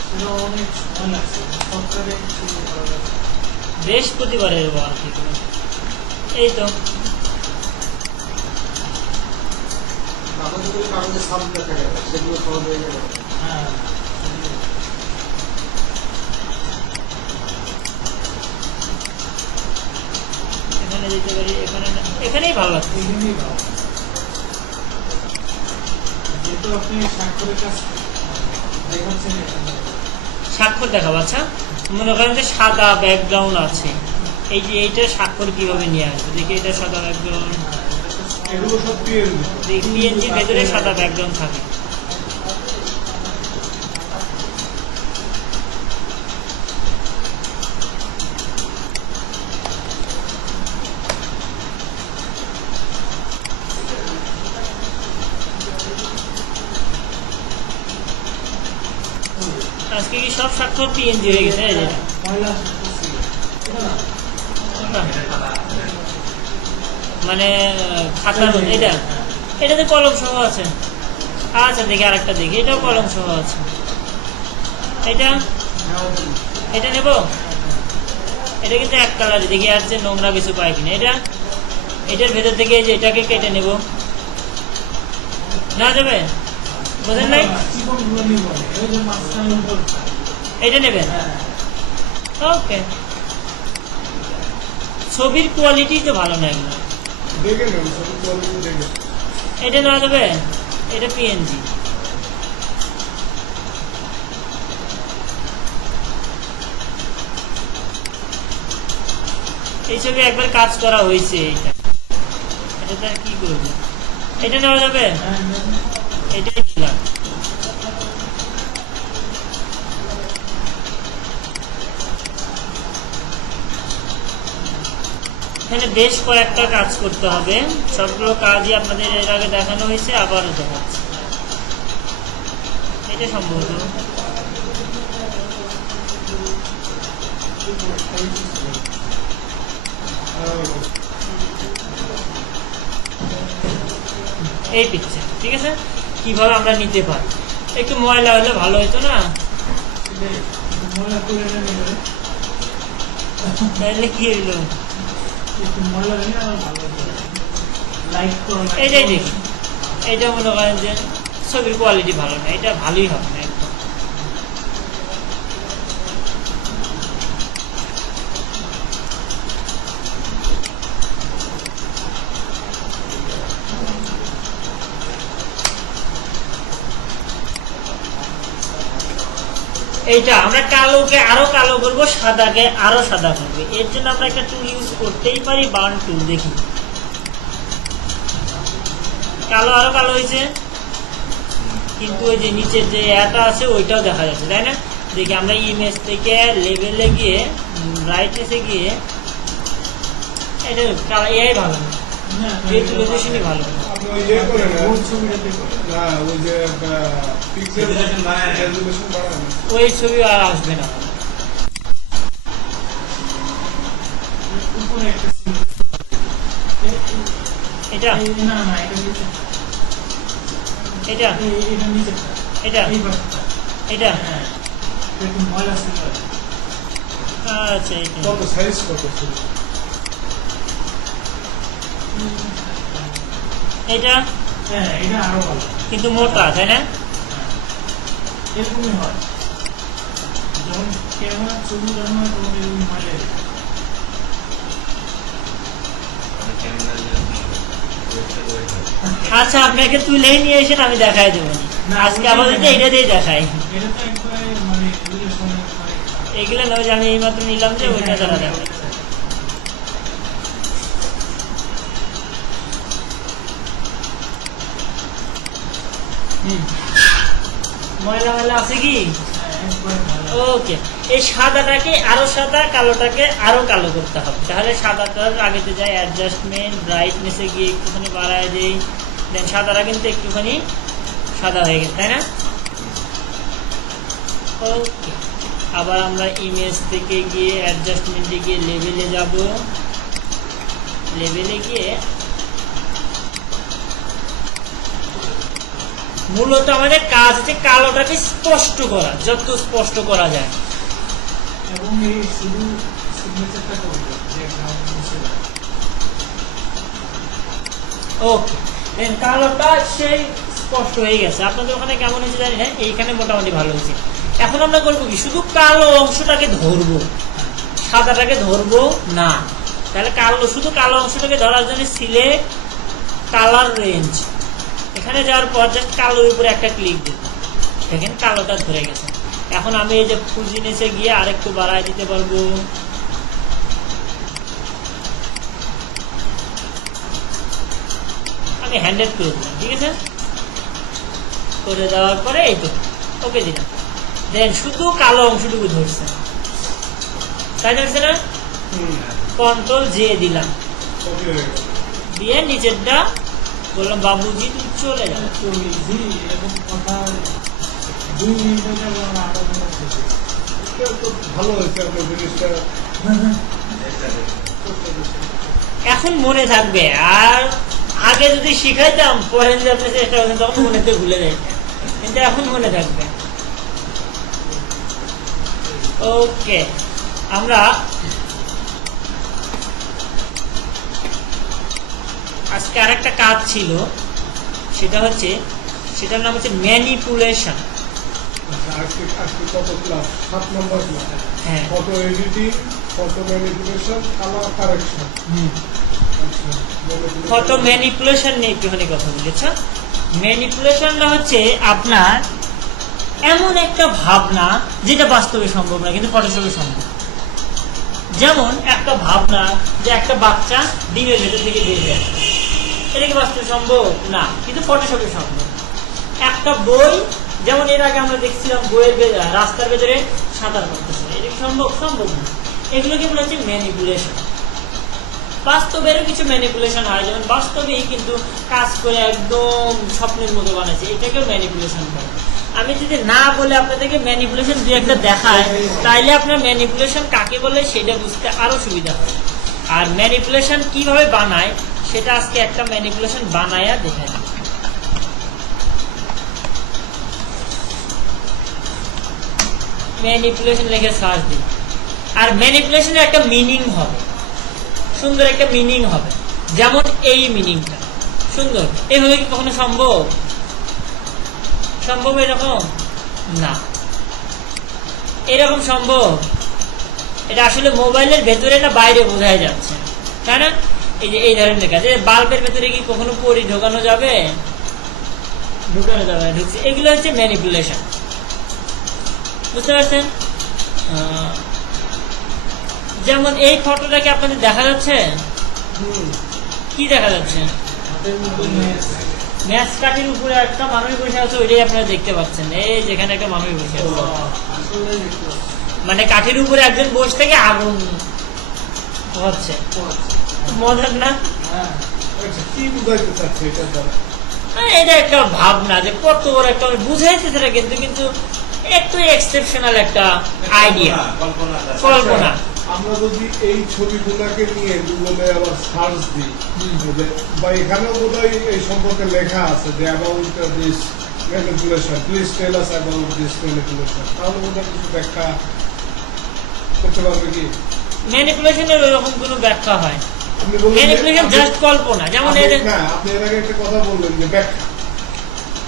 সেটা অনেক সময় লাগছে সরকারে বৃহস্পতিবারের ওয়ার্ক এগুলো। এই তো কাগজগুলো কাগজের সাপ দেখা যাবে, সেগুলো সহজ হয়ে যাবে। হ্যাঁ এখানে দিতে পারি, এখানে না, এখানেই ভালো লাগছে। এখানেই ভালো। যেহেতু আপনি স্বাক্ষরের কাজ দেখাচ্ছেন এখানে, স্বাক্ষর দেখাবো। আচ্ছা, মনে করেন যে সাদা ব্যাকগ্রাউন্ড আছে, এই যে এইটা স্বাক্ষর কিভাবে নিয়ে আসবে? দেখি, এটা সাদা ব্যাকগ্রাউন্ড, এগুলো সব পিএনজি। পিএনজির ভেতরে সাদা ব্যাকগ্রাউন্ড থাকে। আজকে কি সব স্বাক্ষর পিএনজি হয়ে গেছে? এই যে এটা। ময়লা স্বাক্ষর ছিল। এটা না, কোনটা? মানে খাতার মধ্যে এটা, এটাতে কলম সহ আছে। আচ্ছা দেখি, আরেকটা দেখি, এটাও কলম সহ আছে। এটা এটা নেব, এটা কিন্তু এক কালারই। দেখি আর যে নোংরা কিছু পাই কিনা। এটা, এটার ভেতর থেকে এই যে এটাকে কেটে নেব, না যাবে? বোঝেন নাই? চিকনগুলো নিব না, ওই যে মাঝখানে উপরটা। এটা নেবেন? হ্যাঁ, ওকে। ছবির কোয়ালিটি তো ভালো না এগুলো। দেখে নেন, সব কোয়ালিটি দেখে। এটা নেওয়া যাবে? এটা পিএনজি। এই ছবি একবার কাজ করা হয়েছে। এইটা, এটাতে আর কি করবো? এটা নেওয়া যাবে? হ্যাঁ, এটাই ছিলাম। এখানে বেশ কয়েকটা কাজ করতে হবে, সবগুলো কাজই আপনাদের এর আগে দেখানো হয়েছে, আবারও দেখাচ্ছি। এটা সম্ভবত এই পিকচার, ঠিক আছে? কিভাবে আমরা নিতে পারি? একটু ময়লা হলে ভালো হতো না? ময়লা করে নেবে, তাহলে কি হইলো? একটু ময়লা নিয়ে আমার ভালো করে লাইক করো। এটাই দেখি, এটা মনে করেন যে ছবির কোয়ালিটি ভালো না, এটা ভালোই হবে না একদম। এইটা আমরা কালোকে আরো কালো করবো, সাদাকে আরো সাদা করবো। এর জন্য আমরা একটা টুল ইউজ করতেই পারি, বার্ন টুল। দেখি কালো আরো কালো হয়েছে, কিন্তু ওই যে নিচের যে এটা আছে ওইটাও দেখা যাচ্ছে, তাই না? দেখি আমরা ইমেজ থেকে লেভেলে গিয়ে ব্রাইটনেসে গিয়ে এটা এআই ভালো না, ভিজুয়ালাইজেশনই ভালো না। আপনি ওই ইয়ে করেন না? ওই ছবিটাতে করে। না, ওই যে পিক্সেল Resolution বাড়ায় না। রেজুলেশন বাড়ায় না। ওই ছবি আর আসবে না। উপরে একটা এটা না না এটা নিচে এটা এটা নিচেরটা এটা এই পাশটা এটা হ্যাঁ একটু ময়লা ছিল আচ্ছা এটা কত সাইজ কত ছিল? এটা হ্যাঁ এটা আরো ভালো কিন্তু মোটা, তাই না? এরকমই হয় যখন ক্যামেরা ছবি উঠানো হয় তখন এরকম ময়লা হয়। ক্যামেরা যেরকম ওয়েবসাইট ওয়েবসাইট আচ্ছা আপনাকে তুলেই নিয়ে এসেন, আমি দেখাই দেবো না, আজকে আমাদের এটা দিয়ে দেখাই। এটা তো একবারে মানে রেজুলেশন মানে এগুলো নয় যে আমি এইমাত্র নিলাম যে ওইটা দ্বারা দেখাই। ময়লা ময়লা আছে কি? একবারে ভালো ওকে, এই সাদাটাকে আরো সাদা, কালোটাকে আরো কালো করতে হবে। তাহলে সাদাটার আগেতে যাই অ্যাডজাস্টমেন্ট, ব্রাইটনেসে গিয়ে একটুখানি বাড়ায় দেই, দেন সাদাটা কিন্তু একটুখানি সাদা হয়ে গেছে, তাই না? ওকে, আবার আমরা ইমেজ থেকে গিয়ে অ্যাডজাস্টমেন্টে গিয়ে লেভেলে যাব, লেভেলে গিয়ে মূলত আমাদের কাজ হচ্ছে কালোটাকে স্পষ্ট করা, যত স্পষ্ট করা যায়। এবং এই শুধু সিগনেচারটা করবে যে গ্রাউন্ড মুছে দেয়। ওকে, দেন কালোটা সেই স্পষ্ট হয়ে গেছে। আপনাদের ওখানে কেমন হয়েছে জানি না, এইখানে মোটামুটি ভালো হয়েছে। এখন আমরা করবো কি, শুধু কালো অংশটাকে ধরবো, সাদাটাকে ধরবো না। তাহলে শুধু কালো অংশটাকে ধরার জন্য সিলেক্ট কালার রেঞ্জ, এখানে যাওয়ার পর জাস্ট কালোর উপরে একটা ক্লিক দেব, দেখেন কালোটা ধরে গেছে। এখন আমি এই যে ফুজিনেসে গিয়ে আরেকটু বাড়ায় দিতে পারবো। আমি হ্যান্ডেল করে দিলাম, ঠিক আছে? করে দেওয়ার পরে এই তো ওকে দিলাম, দেন শুধু কালো অংশটুকু ধরছে, তাই ধরছে না? কন্ট্রোল জে দিলাম, কপি হয়ে গেল। দিয়ে নিচেরটা বললাম বাবুজি তুমি চলে যাও। তো ইজি এরকম কথা 2 মিনিট হয়ে যাবে আমরা 8 মিনিট শেষে এটা তো ভালো হয়েছে আপনার জিনিসটা। এখন মনে থাকবে, আর আগে যদি শিখাইতাম পরে যদি আপনি চেষ্টা করতেন তখন মনে তো ভুলে যাই, কিন্তু এখন মনে থাকবে। ওকে, আমরা আজকে আরেকটা কাজ ছিল, সেটার নাম হচ্ছে ম্যানিপুলেশন। আচ্ছা, আজকে কত ক্লাস? 7 নম্বর ক্লাস। হ্যাঁ, photo editing, photo manipulation, colour correction. আচ্ছা, ফটো ম্যানিপুলেশন নিয়ে একটুখানি কথা বলেছ। ম্যানিপুলেশনটা হচ্ছে আপনার এমন একটা ভাবনা যেটা বাস্তবে সম্ভব না কিন্তু ফটোশপে সম্ভব। যেমন একটা ভাবনা যে একটা বাচ্চা ডিমের ভেতর থেকে বের হয়ে আসে, এটা কি বাস্তবে সম্ভব না, কিন্তু ফটোশপে সম্ভব। একটা বই, যেমন এর আগে আমরা দেখছিলাম বইয়ের রাস্তার ভেতরে সাঁতার করতেছে, এটা কি সম্ভব? সম্ভব না। এগুলোকে বলা হচ্ছে ম্যানিপুলেশন। বাস্তবেরও কিছু ম্যানিপুলেশন হয়, যেমন বাস্তবেই কিন্তু কাজ করে একদম স্বপ্নের মতো বানাচ্ছে, এটাকেও ম্যানিপুলেশন করে। আমি যদি না বলে আপনাদেরকে ম্যানিপুলেশন দুই একটা দেখায়, তাইলে আপনার ম্যানিপুলেশন কাকে বলে সেটা বুঝতে আরো সুবিধা হয়। আর ম্যানিপুলেশন কিভাবে বানায় সেটা আজকে একটা ম্যানিপুলেশন বানায়া দেখায়। ম্যানিপুলেশন লিখে সার্চ দিন, আর ম্যানিপুলেশনের একটা মিনিং হবে, সুন্দর একটা মিনিং হবে। যেমন এই মিনিংটা সুন্দর, এইভাবে কি কখনো সম্ভব? সম্ভব এরকম না। এরকম সম্ভব? এটা আসলে মোবাইলের ভেতরে না বাইরে বোঝাই যাচ্ছে, তাই না? এই যে এই ধরনের কাজ, বাল্বের ভেতরে কি কখনো পরি ঢোকানো যাবে? ঢুকানো যাবে, ঢুকছে। এগুলো হচ্ছে ম্যানিপুলেশন। বুঝতে পারছেন? যেমন এই ফটোটাকে আপনাদের দেখা যাচ্ছে, কি দেখা যাচ্ছে? হাতের মধ্যে ম্যাচ ম্যাচ কাঠের উপরে একটা মানুষ বসে আছে, ওইটাই আপনারা দেখতে পাচ্ছেন। এই যেখানে একটা মানুষ বসে আছে, আসলে দেখতে পাচ্ছি। মানে কাঠের উপরে একজন বসে থেকে আগুন হচ্ছে। মজার না? হ্যাঁ আচ্ছা, কি বুঝাইতে চাচ্ছে এটার দ্বারা? এটা একটা ভাবনা যে কত বড় একটা বুঝাইছে সেটা, কিন্তু কিন্তু একটু এক্সেপশনাল একটা আইডিয়া, কল্পনা। আমরা যদি এই ছবিগুলোকে নিয়ে গুগলে আবার সার্চ দিই, বা এখানেও বোধহয় এই সম্পর্কে লেখা আছে যে about this manipulation, please tell us about this manipulation, তাহলে বোধহয় কিছু ব্যাখ্যা করতে পারবে কি? ম্যানিপুলেশনের ওইরকম কোনো ব্যাখ্যা হয়? আপনি বললেন যে- ম্যানিপুলেশন জাস্ট কল্পনা। যেমন আপনি- এদের না, আপনি এর আগে একটা কথা বললেন যে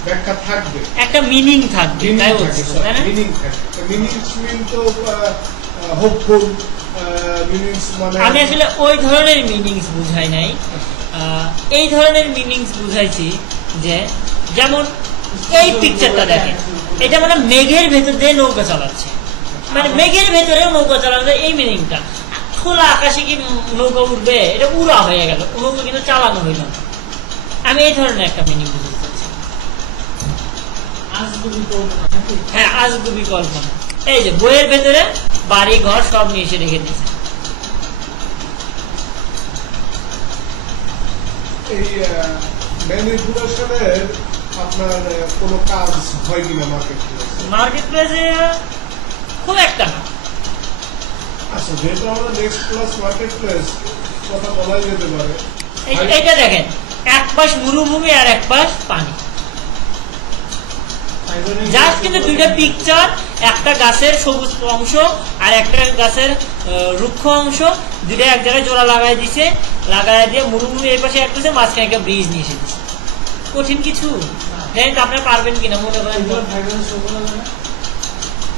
ব্যাখ্যা থাকবে, একটা মিনিং থাকবে, তাই বলছি, তাই না? মিনিং থাকে। মিনিংস মিন তো হোপফুল মিনিংস, মানে আমি আসলে ওই ধরনের মিনিংস বুঝাই নাই, এই ধরনের মিনিংস বুঝাইছি যে যেমন এই পিকচারটা দেখেন, এটা মানে মেঘের ভেতর দিয়ে নৌকা চালাচ্ছে, মানে মেঘের ভেতরেও নৌকা চালাচ্ছে, এই মিনিংটা। খোলা আকাশে কি নৌকা উঠবে? এটা উড়া হয়ে গেল, নৌকা কিন্তু চালানো হইল না। আমি এই ধরনের একটা মিনিং বুঝতে চাচ্ছি। আজগুবি কল্পনা নাকি? হ্যাঁ, আজগুবি কল্পনা। এই যে বইয়ের ভেতরে বাড়ি ঘর সব নিয়ে এসে রেখে দিয়েছে। এই ম্যানিপুলেশনের আপনার কোনো কাজ হয় কিনা মার্কেট প্লেসে খুব একটা না। আচ্ছা, যেহেতু আমরা নেক্সট ক্লাস মার্কেট প্লেস কথা বলাই যেতে পারে। এইটা দেখেন, এক পাশ মরুভূমি আর এক পাশ পানি, জাস্ট কিন্তু দুইটা পিকচার, একটা গাছের সবুজ অংশ আর একটা গাছের রুক্ষ অংশ, দুইটা এক জায়গায় জোড়া লাগাই দিছে, লাগাই দিয়ে মরুভূমি এই পাশে একটা মাঝখানে একটা ব্রিজ নিয়ে এসে দিচ্ছে। কঠিন কিছু জানি তো, আপনারা পারবেন কিনা মনে করেন?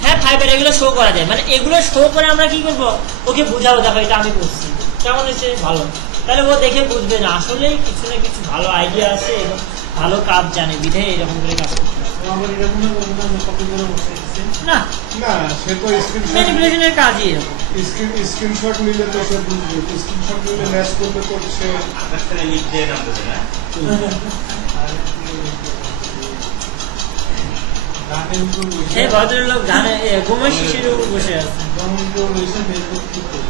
হ্যাঁ, ফাইবার এগুলো শো করা যায়, মানে এগুলো শো করে আমরা কি করবো, ওকে বোঝাবো, দেখো এটা আমি করছি, কেমন হয়েছে, ভালো। তাহলে ও দেখে বুঝবে না আসলেই কিছু না কিছু ভালো আইডিয়া আছে এবং ভালো কাজ জানে, বিধে এরকম করে কাজ করতে হবে। আবার এরকম কপি করে বসে গেছে। না, না, সে তো ম্যানিপুলেশনের কাজই এরকম। স্ক্রিনশট নিলে তো সে বুঝবে, স্ক্রিনশট নিলে ম্যাচ করলে তো সে আকাশ থেকে লিখ দিয়ে নামতে দেয় না। গানের উপর বসে এই ভদ্রলোক গানে ঘুমের শিশির উপর বসে আছে। গানের উপর বসে ফেসবুক ঠিক করে।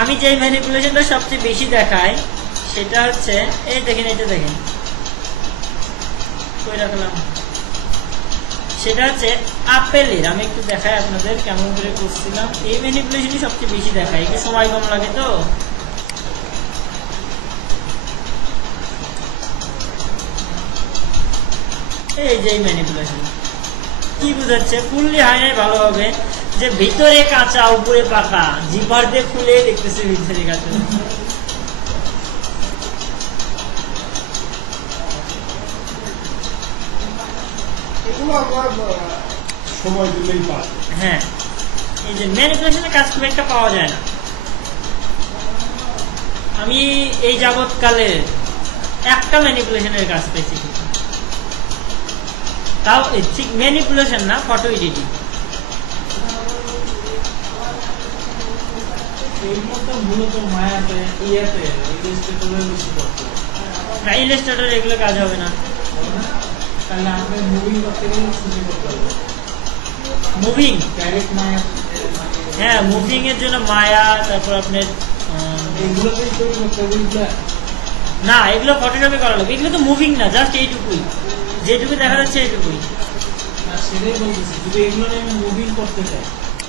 আমি যে ম্যানিপুলেশনটা সবচেয়ে বেশি দেখাই সেটা হচ্ছে, এই দেখেন, এটা দেখেন, কই রাখলাম, সেটা হচ্ছে আপেলের। আমি একটু দেখাই আপনাদের কেমন করে করছিলাম। এই ম্যানিপুলেশনই সবচেয়ে বেশি দেখাই, একটু সময় কম লাগে তো। এই যে ম্যানিপুলেশন কি বুঝাচ্ছে, ফুললি হয় নাই ভালোভাবে, যে ভিতরে কাঁচা উপরে পাকা, জিপার দিয়ে খুলে দেখতেছে ভিতরে কাঁচা। এগুলো আমরা সময় দিলেই পাই। হ্যাঁ, এই যে ম্যানিপুলেশনের কাজ খুব একটা পাওয়া যায় না। আমি এই যাবৎকালে একটা ম্যানিপুলেশনের কাজ পেয়েছি, তাও ঠিক ম্যানিপুলেশন না, ফটো এডিটিং। এর মধ্যে মূলত মায়াতে ইয়াতে ইলাস্ট্রেটরের বেশি করতে না, ইলাস্ট্রেটর এগুলো কাজ হবে না। তাহলে আপনি মুভি করতে গেলে শুরু করতে হবে মুভিং, ডাইরেক্ট মায়া হ্যাঁ, মুভিং এর জন্য মায়া, তারপর আপনার এগুলোতেই তৈরি করতে হবে এগুলা। না, এগুলো ফটোশপে করা লাগবে, এগুলো তো মুভিং না, জাস্ট এইটুকুই, যেটুকু দেখা যাচ্ছে এইটুকুই। না সেটাই বলতেছি, যদি এগুলো নিয়ে আমি মুভিং করতে চাই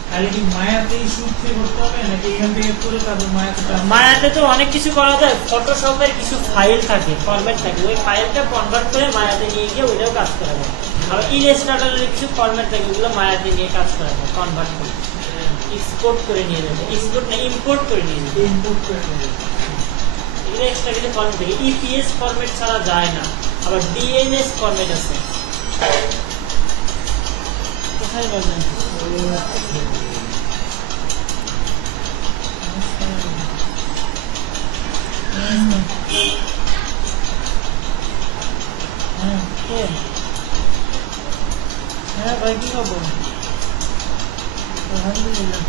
তাহলে কি মায়াতেই শুট করতে হবে নাকি এখান থেকে করে তারপর মায়াতে মায়াতে তো অনেক কিছু করা যায়, ফটোশপের কিছু ফাইল থাকে, ফরম্যাট থাকে, ওই ফাইলটা কনভার্ট করে মায়াতে নিয়ে গিয়ে ওইটাও কাজ করা যায়। আবার ইলাস্ট্রেটরের কিছু ফরম্যাট থাকে, ওগুলো মায়াতে নিয়ে কাজ করা যায়, কনভার্ট করে, এক্সপোর্ট করে নিয়ে যাবে, এক্সপোর্ট না ইম্পোর্ট করে নিয়ে যাবে। ইনপুট করে নেবে। এগুলো এক্সট্রা কিছু ফরম্যাট থাকে, ইপিএস ফরম্যাট ছাড়া যায় না, আবার ডিএনএস ফরম্যাট আছে। কোথায় বলবেন? হ্যাঁ ভাই, কি খবর? আলহামদুলিল্লাহ।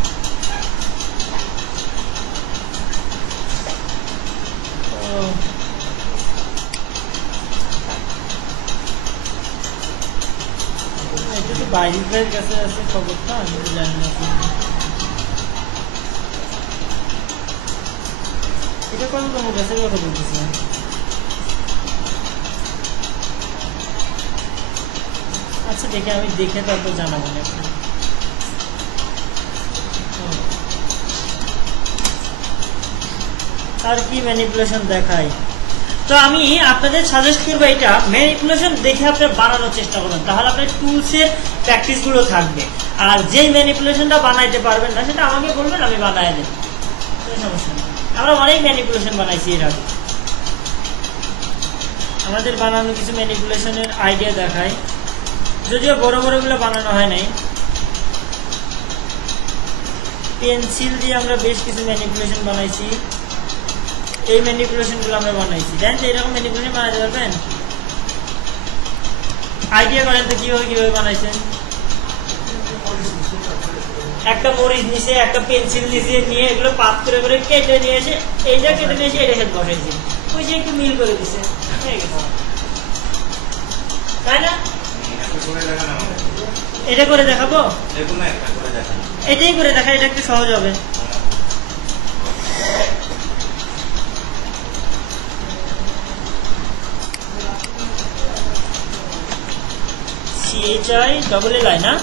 ও, এটা তো বাইরের ভাইয়ের কাছে আছে খবরটা, আমি তো জানি না। এটা কত তোমার গ্যাসের কথা বলতেছে? আচ্ছা দেখে আমি দেখে তারপর জানাবো না। আর কি ম্যানিপুলেশন দেখায়, তো আমি আপনাদের সাজেস্ট করবো এটা ম্যানিপুলেশন দেখে আপনার বানানোর চেষ্টা করবেন, তাহলে আপনার টুলসের প্র্যাকটিস গুলো থাকবে। আর যেই ম্যানিপুলেশনটা বানাইতে পারবেন না সেটা আমাকে বলবেন, আমি বানাই দেব, কোনো সমস্যা নেই। আমরা অনেক ম্যানিপুলেশন বানাইছি এর আগে, আমাদের বানানো কিছু ম্যানিপুলেশনের আইডিয়া দেখায়, যদিও বড় বড়গুলো বানানো হয় নাই। পেন্সিল দিয়ে আমরা বেশ কিছু ম্যানিপুলেশন বানাইছি, এই ম্যানিপুলেশনগুলো আমরা বানাইছি। জানেন তো এরকম ম্যানিপুলেশন বানাতে পারবেন? আইডিয়া করেন তো কিভাবে বানাইছেন? একটা মরিচ নিচে, একটা পেন্সিল নিচে নিয়ে এগুলো পাত করে করে কেটে নিয়ে এসে এইটা কেটে নিয়ে এসে এটা সাথে বসাইছি, ওই যে একটু মিল করে দিছে, হয়ে গেছে, তাই না? একটা করে দেখান আমাদের। এটা করে দেখাবো, দেখুন না, একটা করে দেখান। এটাই করে দেখা, এটা একটু সহজ হবে। CHI না,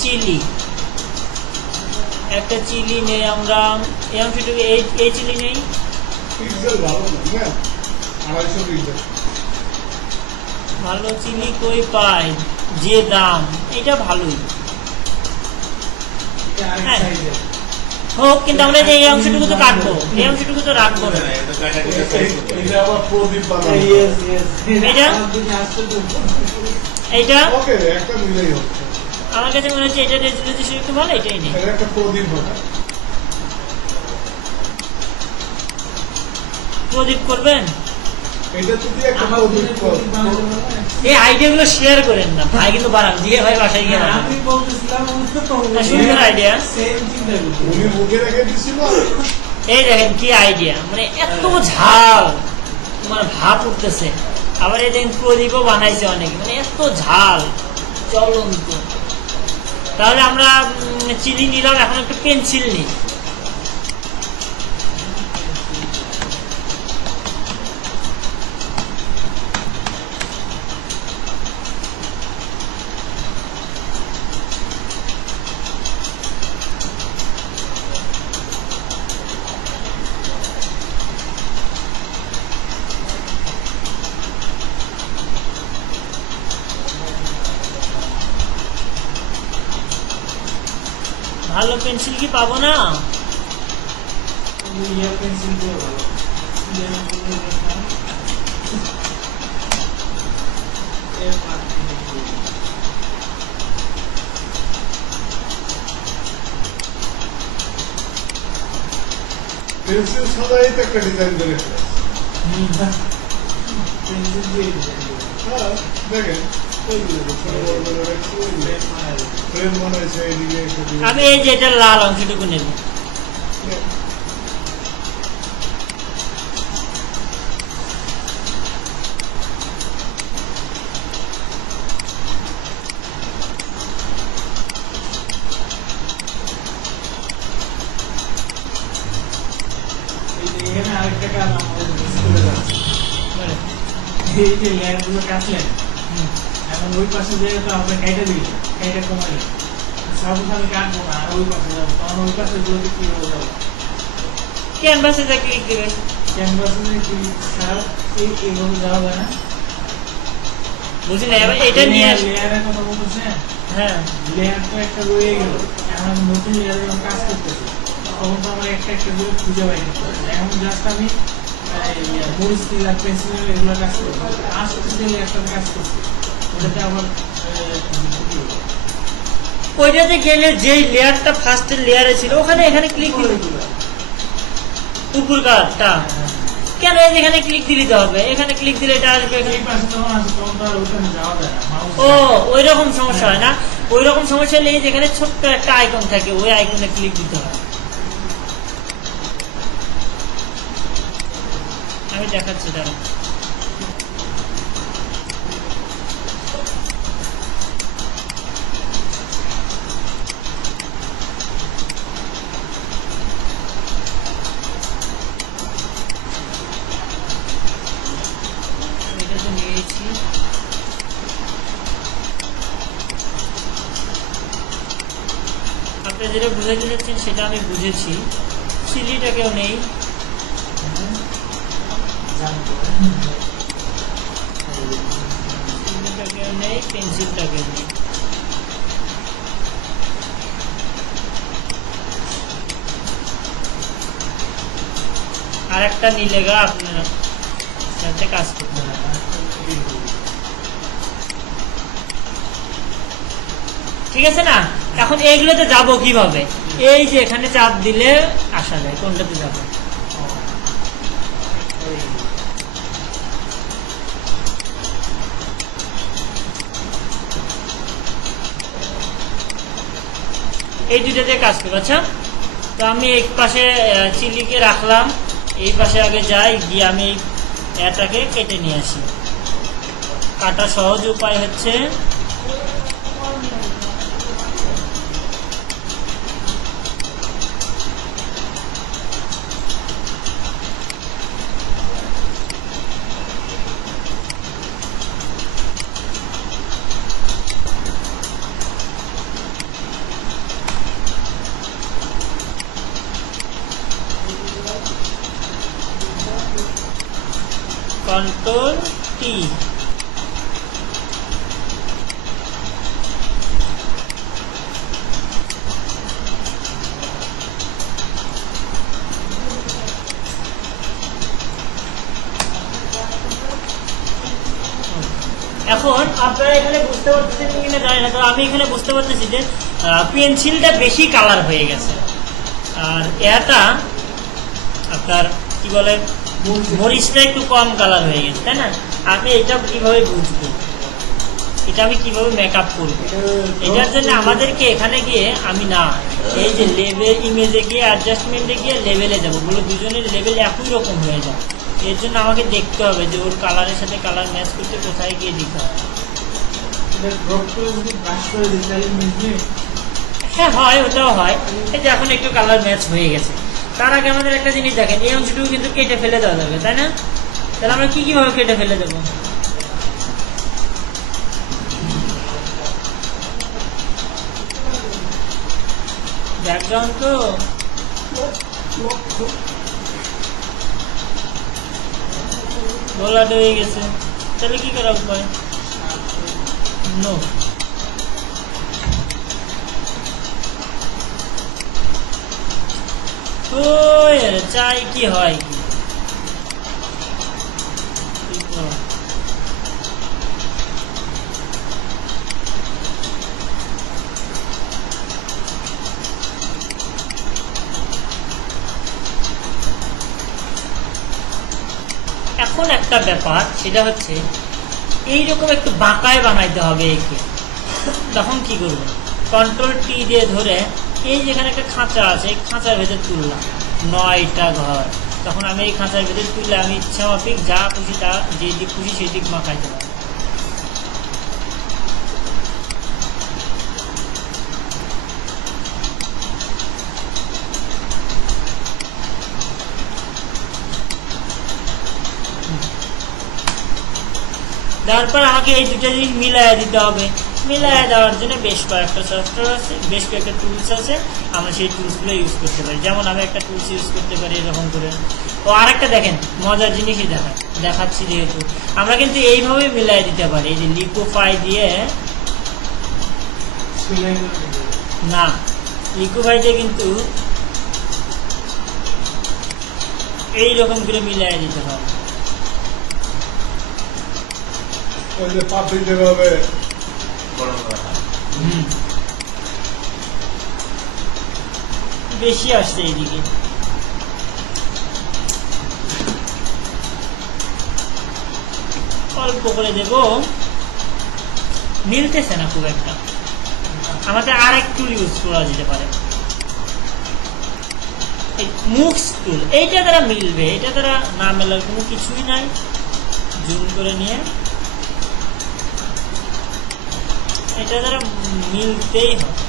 চিলি, একটা চিলি নেই আমরা, এই অংশটুকু এই চিলি নেই। পিক্সেল ভালো না, 250 পিক্সেল। ভালো চিলি কই পাই, যে দাম, এটা ভালোই এটা আরেক হ্যাঁ। সাইজের। হোক, কিন্তু আমরা এই অংশটুকু তো কাটবো, এই অংশটুকু তো রাখবো না। এটা তো একটা করে size করতে হবে। এটা আবার প্রদীপ বানানো। Yes, yes. এটা? আমার দিকে আসতে তো। এইটা ওকে, একটা মিলেই হচ্ছে। আমার কাছে মনে হচ্ছে এটা রেজুলেশন একটু ভালো, এটাই নেই। এটা একটা প্রদীপ বানায়। প্রদীপ করবেন, এটা যদি একটা আমার প্রদীপ দিকে প্রদীপ বানাতে পারবেন? এই আইডিয়া গুলো শেয়ার করেন না ভাই, কিন্তু বানান দিয়ে ভাই বাসায় গিয়ে বানান। আমি বলতেছিলাম না, সুন্দর idea। সেম চিন্তা করছি। উনি মুখে রেখে দিছিল। এই দেখেন কি আইডিয়া, মানে এত ঝাল, মানে ভাব উঠতেছে। আবার এই দেখেন প্রদীপও বানাইছে অনেকে, মানে এত ঝাল জ্বলন্ত। তাহলে আমরা চিলি নিলাম, এখন একটা পেন্সিল নিই। ভালো পেন্সিল কি পাবো না? ইয়ার পেন্সিল দিয়ে ভালো। ইয়ার পেন্সিল দিয়ে এর পার্টি পেন্সিল ছাড়াই তো একটা ডিজাইন করে ফেলেছে। পেন্সিল দিয়ে ডিজাইন করে। হ্যাঁ, দেখেন ওইগুলো তো ছোট বড় করে রাখছে, ওইগুলো। ফ্রেম বানাইছে, এদিকে একটা দিয়ে। আমি এই যে এটা লাল অংশটুকু নেব। এই যে এখানে আরেকটা কাজ আমাদের স্কুলে যাচ্ছে। এই যে লেয়ার গুলো কাটলেন, এখন ওই পাশে যেয়ে তো আমরা কেটে দিই, কেটে কমাই। সাপোজ আমি কাটবো না, আর ওই পাশে যাবো, তখন ওই পাশে গুলোতে কিভাবে যাবো? ক্যানভাসে যা ক্লিক দেবেন, ক্যানভাসে কি ছাড়া এইভাবে যাওয়া যায় না? বুঝি না, এবার এটা নিয়ে আসি। লেয়ারের কথা বলতেছেন, হ্যাঁ, লেয়ার তো একটা রয়ে গেল, এখন আমি নতুন লেয়ারে কাজ করতেছি, তখন তো আমার একটা একটা করে খুঁজে পাই করতে হবে। এখন জাস্ট আমি মরিচ নিলাম, পেন্সিল নিলাম, এগুলো কাজ করবো, আসতে লেয়ারটাতে কাজ করছি, ওটাতে আমার ওইটাতে গেলে যেই লেয়ারটা ফার্স্টের লেয়ারে ছিল ওখানে এখানে ক্লিক দিলে উপর কাটটা কেন এখানে ক্লিক দিতে হবে, এখানে ক্লিক দিলে এটা আসবে এখানে। এই পাশে যখন আসে তখন তো আর ওখানে যাওয়া যায় না, ও ওই রকম সমস্যা হয় না। ওই রকম সমস্যা হলে এই যেখানে ছোট্ট একটা আইকন থাকে ওই আইকনে ক্লিক দিতে হয়। আমি দেখাচ্ছি দাঁড়া। এটা তো নিয়েছি। আপনি যেটা বুঝাইতে চাচ্ছেন সেটা আমি বুঝেছি। সিলিটাকেও নেই, সিলিটাকেও নেই, পেন্সিলটাকেও নেই। আর একটা নিলেগা আপনার সাথে কাজ করতে হবে। ঠিক আছে না? এখন এইগুলোতে যাব কিভাবে? এই যে এখানে চাপ দিলে আসা যায়, কোনটাতে যাব? এই দুইটাতে কাজ করবো। আচ্ছা, তো আমি এক পাশে চিলিকে রাখলাম, এই পাশে আগে যাই, গিয়ে আমি এটাকে কেটে নিয়ে আসি। কাটা সহজ উপায় হচ্ছে কন্ট্রোল টি। এখন আপনারা এখানে বুঝতে পারতেছেন কিনা জানি না, তো আমি এখানে বুঝতে পারতেছি যে পেন্সিলটা বেশি কালার হয়ে গেছে, আর এটা আপনার কি বলে মরিচটা একটু কম কালার হয়ে গেছে, তাই না? আমি এটা কিভাবে বুঝবো, এটা আমি কিভাবে মেকআপ করবো? এটার জন্য আমাদেরকে এখানে গিয়ে আমি না এই যে লেভেল ইমেজে গিয়ে অ্যাডজাস্টমেন্টে গিয়ে লেভেলে যাবো, বলে দুজনের লেভেল একই রকম হয়ে যায়। এর জন্য আমাকে দেখতে হবে যে ওর কালারের সাথে কালার ম্যাচ করতে কোথায় গিয়ে দিতে হবে। হ্যাঁ হয়, ওটাও হয়। এই যে এখন একটু কালার ম্যাচ হয়ে গেছে। তার আগে আমাদের একটা জিনিস দেখেন, এই অংশটুকু কিন্তু কেটে ফেলে দেওয়া যাবে, তাই না? তাহলে আমরা কিভাবে কেটে ফেলে দেবো? ব্যাকগ্রাউন্ড তো গোলাট হয়ে গেছে, তাহলে কি করা উপায়? নো, চাই কি হয় কি? এখন একটা ব্যাপার, সেটা হচ্ছে এইরকম একটু বাঁকায় বানাইতে হবে একে। তখন কি করবো? কন্ট্রোল টি দিয়ে ধরে এই যেখানে একটা খাঁচা আছে, এই খাঁচার ভেতর তুললাম 9টা ঘর। তখন আমি এই খাঁচার ভেতর তুললে আমি ইচ্ছা মাফিক যা খুশি তা যে দিক খুশি সেই দিক মাখাইতে পারি। তারপর আমাকে এই দুটো জিনিস মিলাইয়া দিতে হবে। মিলাইয়া দেওয়ার জন্য বেশ কয়েকটা সফটওয়্যার আছে, বেশ কয়েকটা টুলস আছে, আমরা সেই টুলসগুলো ইউজ করতে পারি। যেমন আমি একটা টুলস ইউজ করতে পারি এরকম করে। ও আরেকটা দেখেন মজার জিনিসই দেখাচ্ছি, যেহেতু আমরা কিন্তু এইভাবে মিলাই দিতে পারি। এই যে লিকোফাই দিয়ে, না লিকোফাই দিয়ে কিন্তু এইরকম করে মিলাই দিতে পারি। ওই যে পাপড়ি যেভাবে বেশি আসছে এইদিকে, অল্প করে দেব, মিলতেছে না খুব একটা। আমাদের আর এক টুল ইউজ করা যেতে পারে, মুভস টুল। এইটা দ্বারা মিলবে, এটা দ্বারা না মেলার কোনো কিছুই নাই। জুম করে নিয়ে এটা দ্বারা মিলতেই হবে।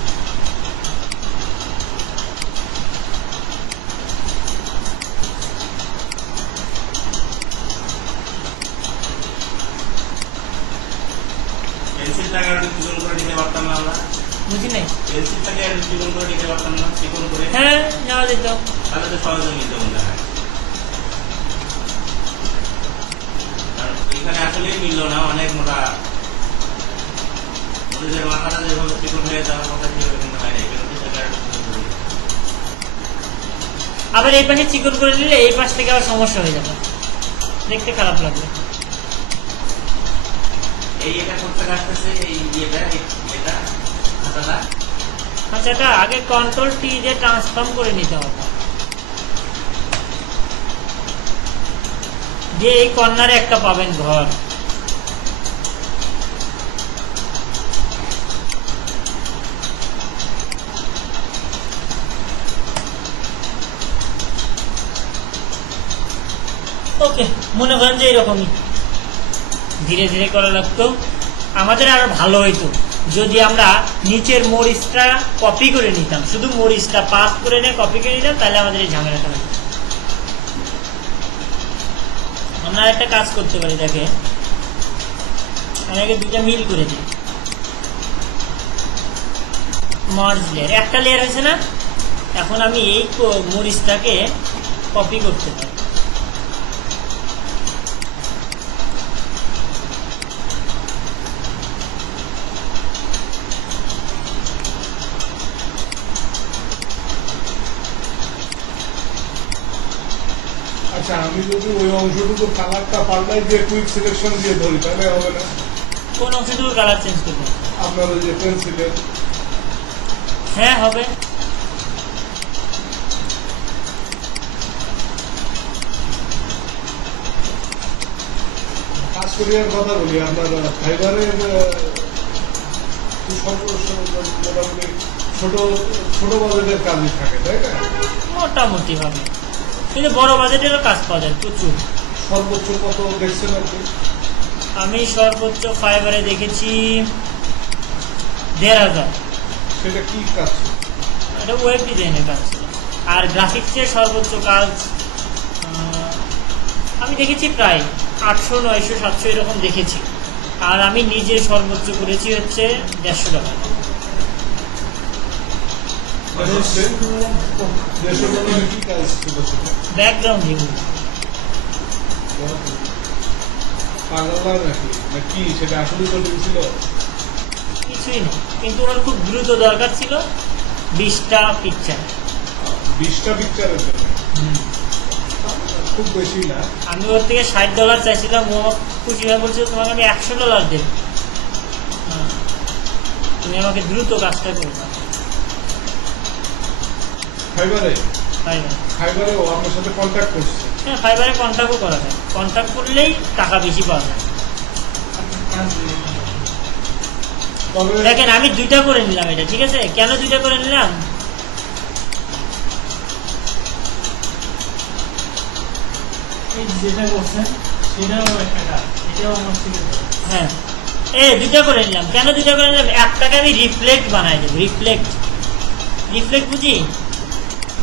পেন্সিলটাকে আর একটু চিকন করে নিতে পারতাম না আমরা? বুঝি নাই? পেন্সিলটাকে আর একটু চিকন করে নিতে পারতাম না, চিকন করে? হ্যাঁ, নেওয়া যেত। তাহলে তো সহজে মিলতে মনে হয়। কারণ এখানে আসলেই মিললো না, অনেক মোটা। ওদের মাথাটা যেভাবে চিকন হয়ে যাওয়ার কথা সেভাবে কিন্তু হয় না। পেন্সিলটাকে আর একটু চিকন করে নিতে। আবার এই পাশে চিকন করে নিলে এই পাশ থেকে আবার সমস্যা হয়ে যাবে, দেখতে খারাপ লাগবে। এই এটা করতে কাটতেছে, এই এটা খাতাটা। আচ্ছা, এটা আগে কন্ট্রোল টি দিয়ে ট্রান্সফর্ম করে নিতে হবে, দিয়ে এই কর্নারে একটা পাবেন ঘর। ওকে, মনে করেন যে এরকমই ধীরে ধীরে করা লাগতো। আমাদের আরো ভালো হইতো যদি আমরা নিচের মরিচটা কপি করে নিতাম, শুধু মরিচটা পাস করে নিয়ে কপি করে নিতাম, তাহলে আমাদের এই ঝামেলাটা হতো। আমরা একটা কাজ করতে পারি, দেখে আমাকে দুটা মিল করে দিই। মার্জ লেয়ার, একটা লেয়ার হয়েছে না? এখন আমি এই মরিচটাকে কপি করতে পারি। আচ্ছা, আমি যদি ওই অংশটুকু কালারটা পাল্টাই দিয়ে কুইক সিলেকশন দিয়ে ধরি তাহলে হবে না? কোন অংশটুকু কালার চেঞ্জ করবো? আপনার ওই যে পেন্সিলের হ্যাঁ, হবে। কাজ করিয়ার কথা বলি, আপনার ফাইবারের মোটামুটি ছোট ছোট বাজেটের কাজই থাকে, তাই না? মোটামুটি ভাবে, কিন্তু বড় বাজেটেরও কাজ পাওয়া যায় প্রচুর। সর্বোচ্চ কত দেখছেন আপনি? আমি সর্বোচ্চ ফাইবারে দেখেছি ১,৫০০। সেটা কি কাজ? এটা ওয়েব ডিজাইনের কাজ ছিল। আর গ্রাফিক্সের সর্বোচ্চ কাজ আমি দেখেছি প্রায় ৮০০, ৯০০, ৭০০ এরকম দেখেছি। আর আমি নিজে সর্বোচ্চ করেছি হচ্ছে ১৫০ টাকা। কি কাজ ছিল সেটা? Background remove. পাগলা নাকি না কি সেটা আসলে তো ছিল? কিছুই না, কিন্তু ওর খুব দ্রুত দরকার ছিল ২০টা পিকচার। 20টা পিকচারের জন্য খুব বেশি না। আমি ওর থেকে $৬০ চাইছিলাম, ও খুশি হয়ে বলছিল তোমাকে আমি $১০০ দেব, তুমি আমাকে দ্রুত কাজটা করে দাও। ফাইবারে ফাইবার, ফাইবারে ও আপনার সাথে কন্ট্যাক্ট করছে? হ্যাঁ, ফাইবারে কন্ট্যাক্টও করা যায়। কন্ট্যাক্ট করলেই টাকা বেশি পাওয়া যায়। তবে দেখেন আমি 2টা করে নিলাম এটা, ঠিক আছে? কেন 2টা করে নিলাম? এই যেটা করছেন সেটাও একটা কাজ, এটাও আমার শিখে যাবে। হ্যাঁ, 2টা করে নিলাম। কেন 2টা করে নিলাম? একটাকে আমি রিফ্লেক্ট বানাই দেবো। রিফ্লেক্ট বুঝি?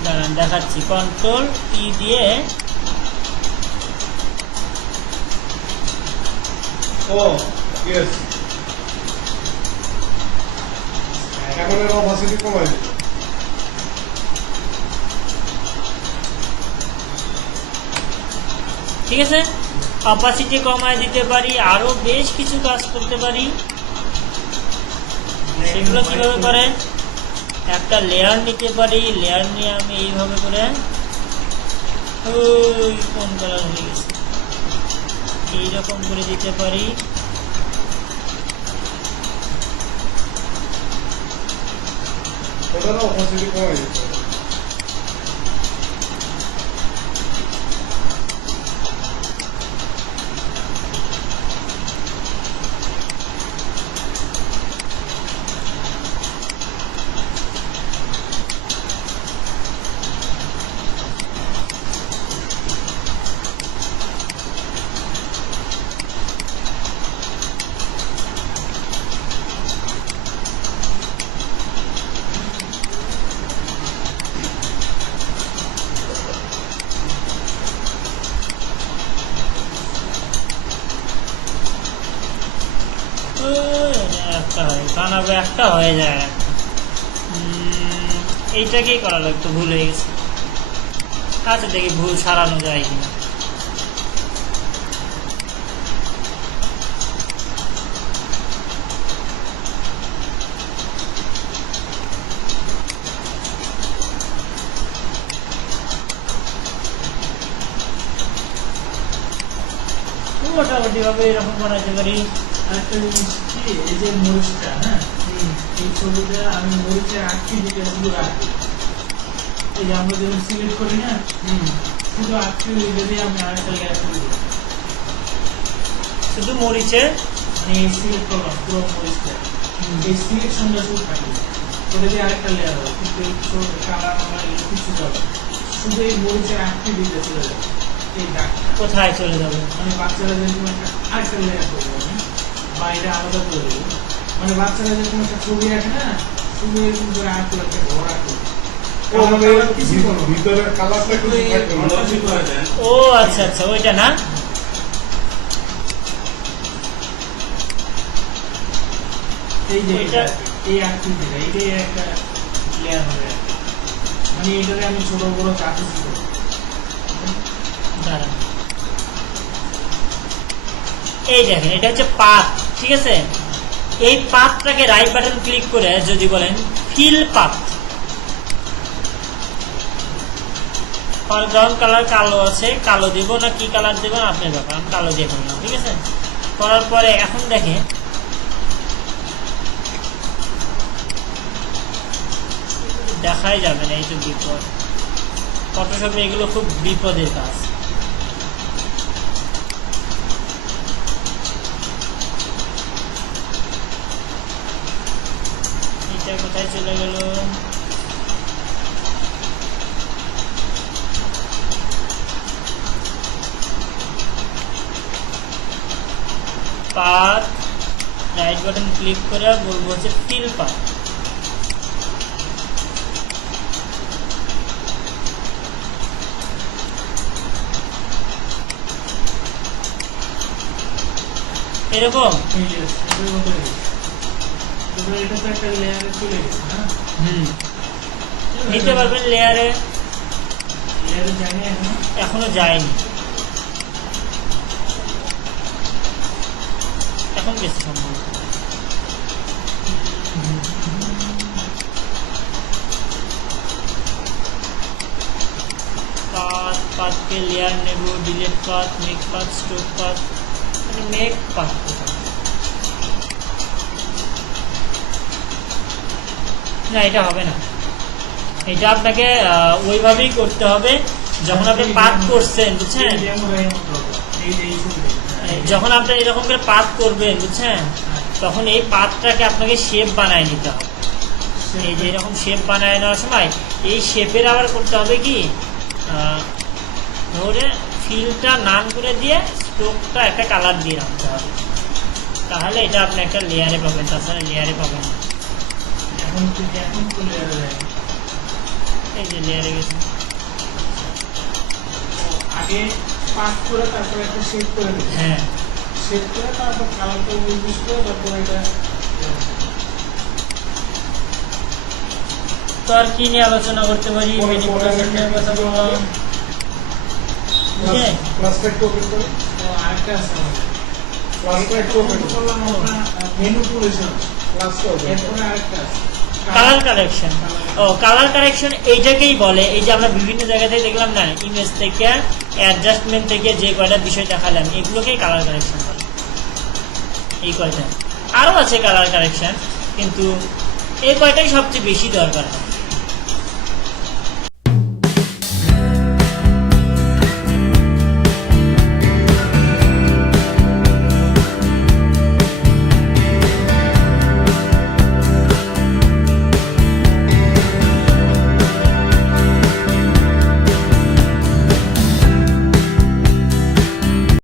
দাঁড়ান দেখাচ্ছি। কন্ট্রোল টি দিয়ে ও ইয়েস, এখন এর অপাসিটি কমাই দিল। ঠিক আছে, অপাসিটি কমায় দিতে পারি, আরো বেশ কিছু কাজ করতে পারি। সেগুলো কিভাবে করে? একটা লেয়ার নিতে পারি, লেয়ার নিয়ে আমি এইভাবে করে, ওই কোন কালার হয়ে গেছে, এইরকম করে দিতে পারি। ওটারও অপাসিটি কমাই দিতে হবে। সমস্যা হয়, বানাবো একটা হয়ে যায়। এইটাকেই করা লাগতো, ভুল হয়ে গেছে। আচ্ছা দেখি ভুল সারানো যায় কিনা। মোটামুটি ভাবে এরকম বানাতে পারি। আরেকটা জিনিস কি, এই যে মরিচটা, হ্যাঁ, এই ছবিটা আমি মরিচের আকৃতিটা শুধু রাখি। এই যে আমরা যখন সিলেক্ট করি না, শুধু আকৃতিটা দিয়ে আমি আরেকটা লেয়ার করে দিই। শুধু মরিচে মানে এই সিলেক্ট করলাম পুরো মরিচটা, এই সিলেকশনটা শুধু থাকবে, ওটা দিয়ে আরেকটা লেয়ার হবে, কিন্তু এই কালার আমার কিছু যাবে, শুধু এই মরিচের আকৃতিটা চলে যাবে। এই দাগটা কোথায় চলে যাবে? মানে বাচ্চারা যেরকম আরেকটা লেয়ার করবো আমি, বা এটা আলাদা করে দেবো। মানে বাচ্চারা যেরকম একটা ছবি রাখে না, শুধু এরকম করে আঁকলো, একটা ঘর আঁকলো, ও মানে ভিতরের কালারটা কিন্তু থাকবে না। ঠিক করে দেন। ও আচ্ছা আচ্ছা, ওইটা না। এই যে ওইটা এই আকৃতিটা, এটাই একটা লেয়ার হবে। মানে এটাকে আমি ছোট বড় যা কিছু করবো। দাঁড়ান, এই দেখেন এটা হচ্ছে পাথ, ঠিক আছে। এই পাথটাকে রাইট বাটন ক্লিক করে যদি বলেন ফিল পাথ, ব্যাকগ্রাউন্ড কালার কালো আছে, কালো দিব না কি কালার দেবেন আপনার ব্যাপার, আমি কালো দিয়ে করলাম, ঠিক আছে। করার পরে এখন দেখেন দেখাই যাবে না, এই তো বিপদ। ফটোশপে এগুলো খুব বিপদের কাজ। এটা কোথায় চলে গেল? পাথ, রাইট বাটন ক্লিক করে বলবো হচ্ছে ফিল পাথ। এরকম এই যে এটার মতো হয়ে গেছে। তারপরে এটা তো একটা লেয়ারে চলে গেছে না, নিতে পারবেন লেয়ারে, লেয়ারে জানি এখন এখনো যায়নি, এখন বেশি সম্ভব। পাথ, পাথকে লেয়ার নেব, delete path, make path, stroke path, মানে মেক পাথ। না এটা হবে না, এটা আপনাকে ওইভাবেই করতে হবে যখন আপনি পাথ করছেন, বুঝছেন। যেমন এর মতো হবে। এই যে এই ছবিটা, যখন আপনি এরকম করে পাথ করবেন, বুঝছেন, তখন এই পাথটাকে আপনাকে শেপ বানায় নিতে হবে। এই যে এরকম শেপ বানায় নেওয়ার সময় এই শেপের আবার করতে হবে কি, ধরে ফিলটা নান করে দিয়ে স্ট্রোকটা একটা কালার দিয়ে রাখতে হবে, তাহলে এটা আপনি একটা লেয়ারে পাবেন, তাছাড়া লেয়ারে পাবেন না। এখন তো লেয়ারে যায়। এই যে লেয়ারে গেছে, আগে পাস করে তারপরে একটা শেপ করে দেবে, হ্যাঁ শেপ করে তারপর কালারটা নির্দিষ্ট করে তারপর এটা তো আর কি নিয়ে আলোচনা করতে পারি? ম্যানিপুলেশন নিয়ে কথা বললাম, বুঝলেন? ক্লাসটা একটু ওপেন করে, আরেকটা আছে আমাদের। ক্লাসটা একটু ওপেন করে, করলাম আমরা ম্যানিপুলেশন, ক্লাসটা ওপেন করে। এরপরে আরেকটা আছে কালার কারেকশন। ও কালার কারেকশন এইটাকেই বলে, এই যে আমরা বিভিন্ন জায়গাতে দেখলাম না, ইমেজ থেকে অ্যাডজাস্টমেন্ট থেকে যে কয়টা বিষয় দেখালাম, এগুলোকেই কালার কারেকশন বলে। এই কয়টা আরও আছে কালার কারেকশন, কিন্তু এই কয়টাই সবচেয়ে বেশি দরকার হয়।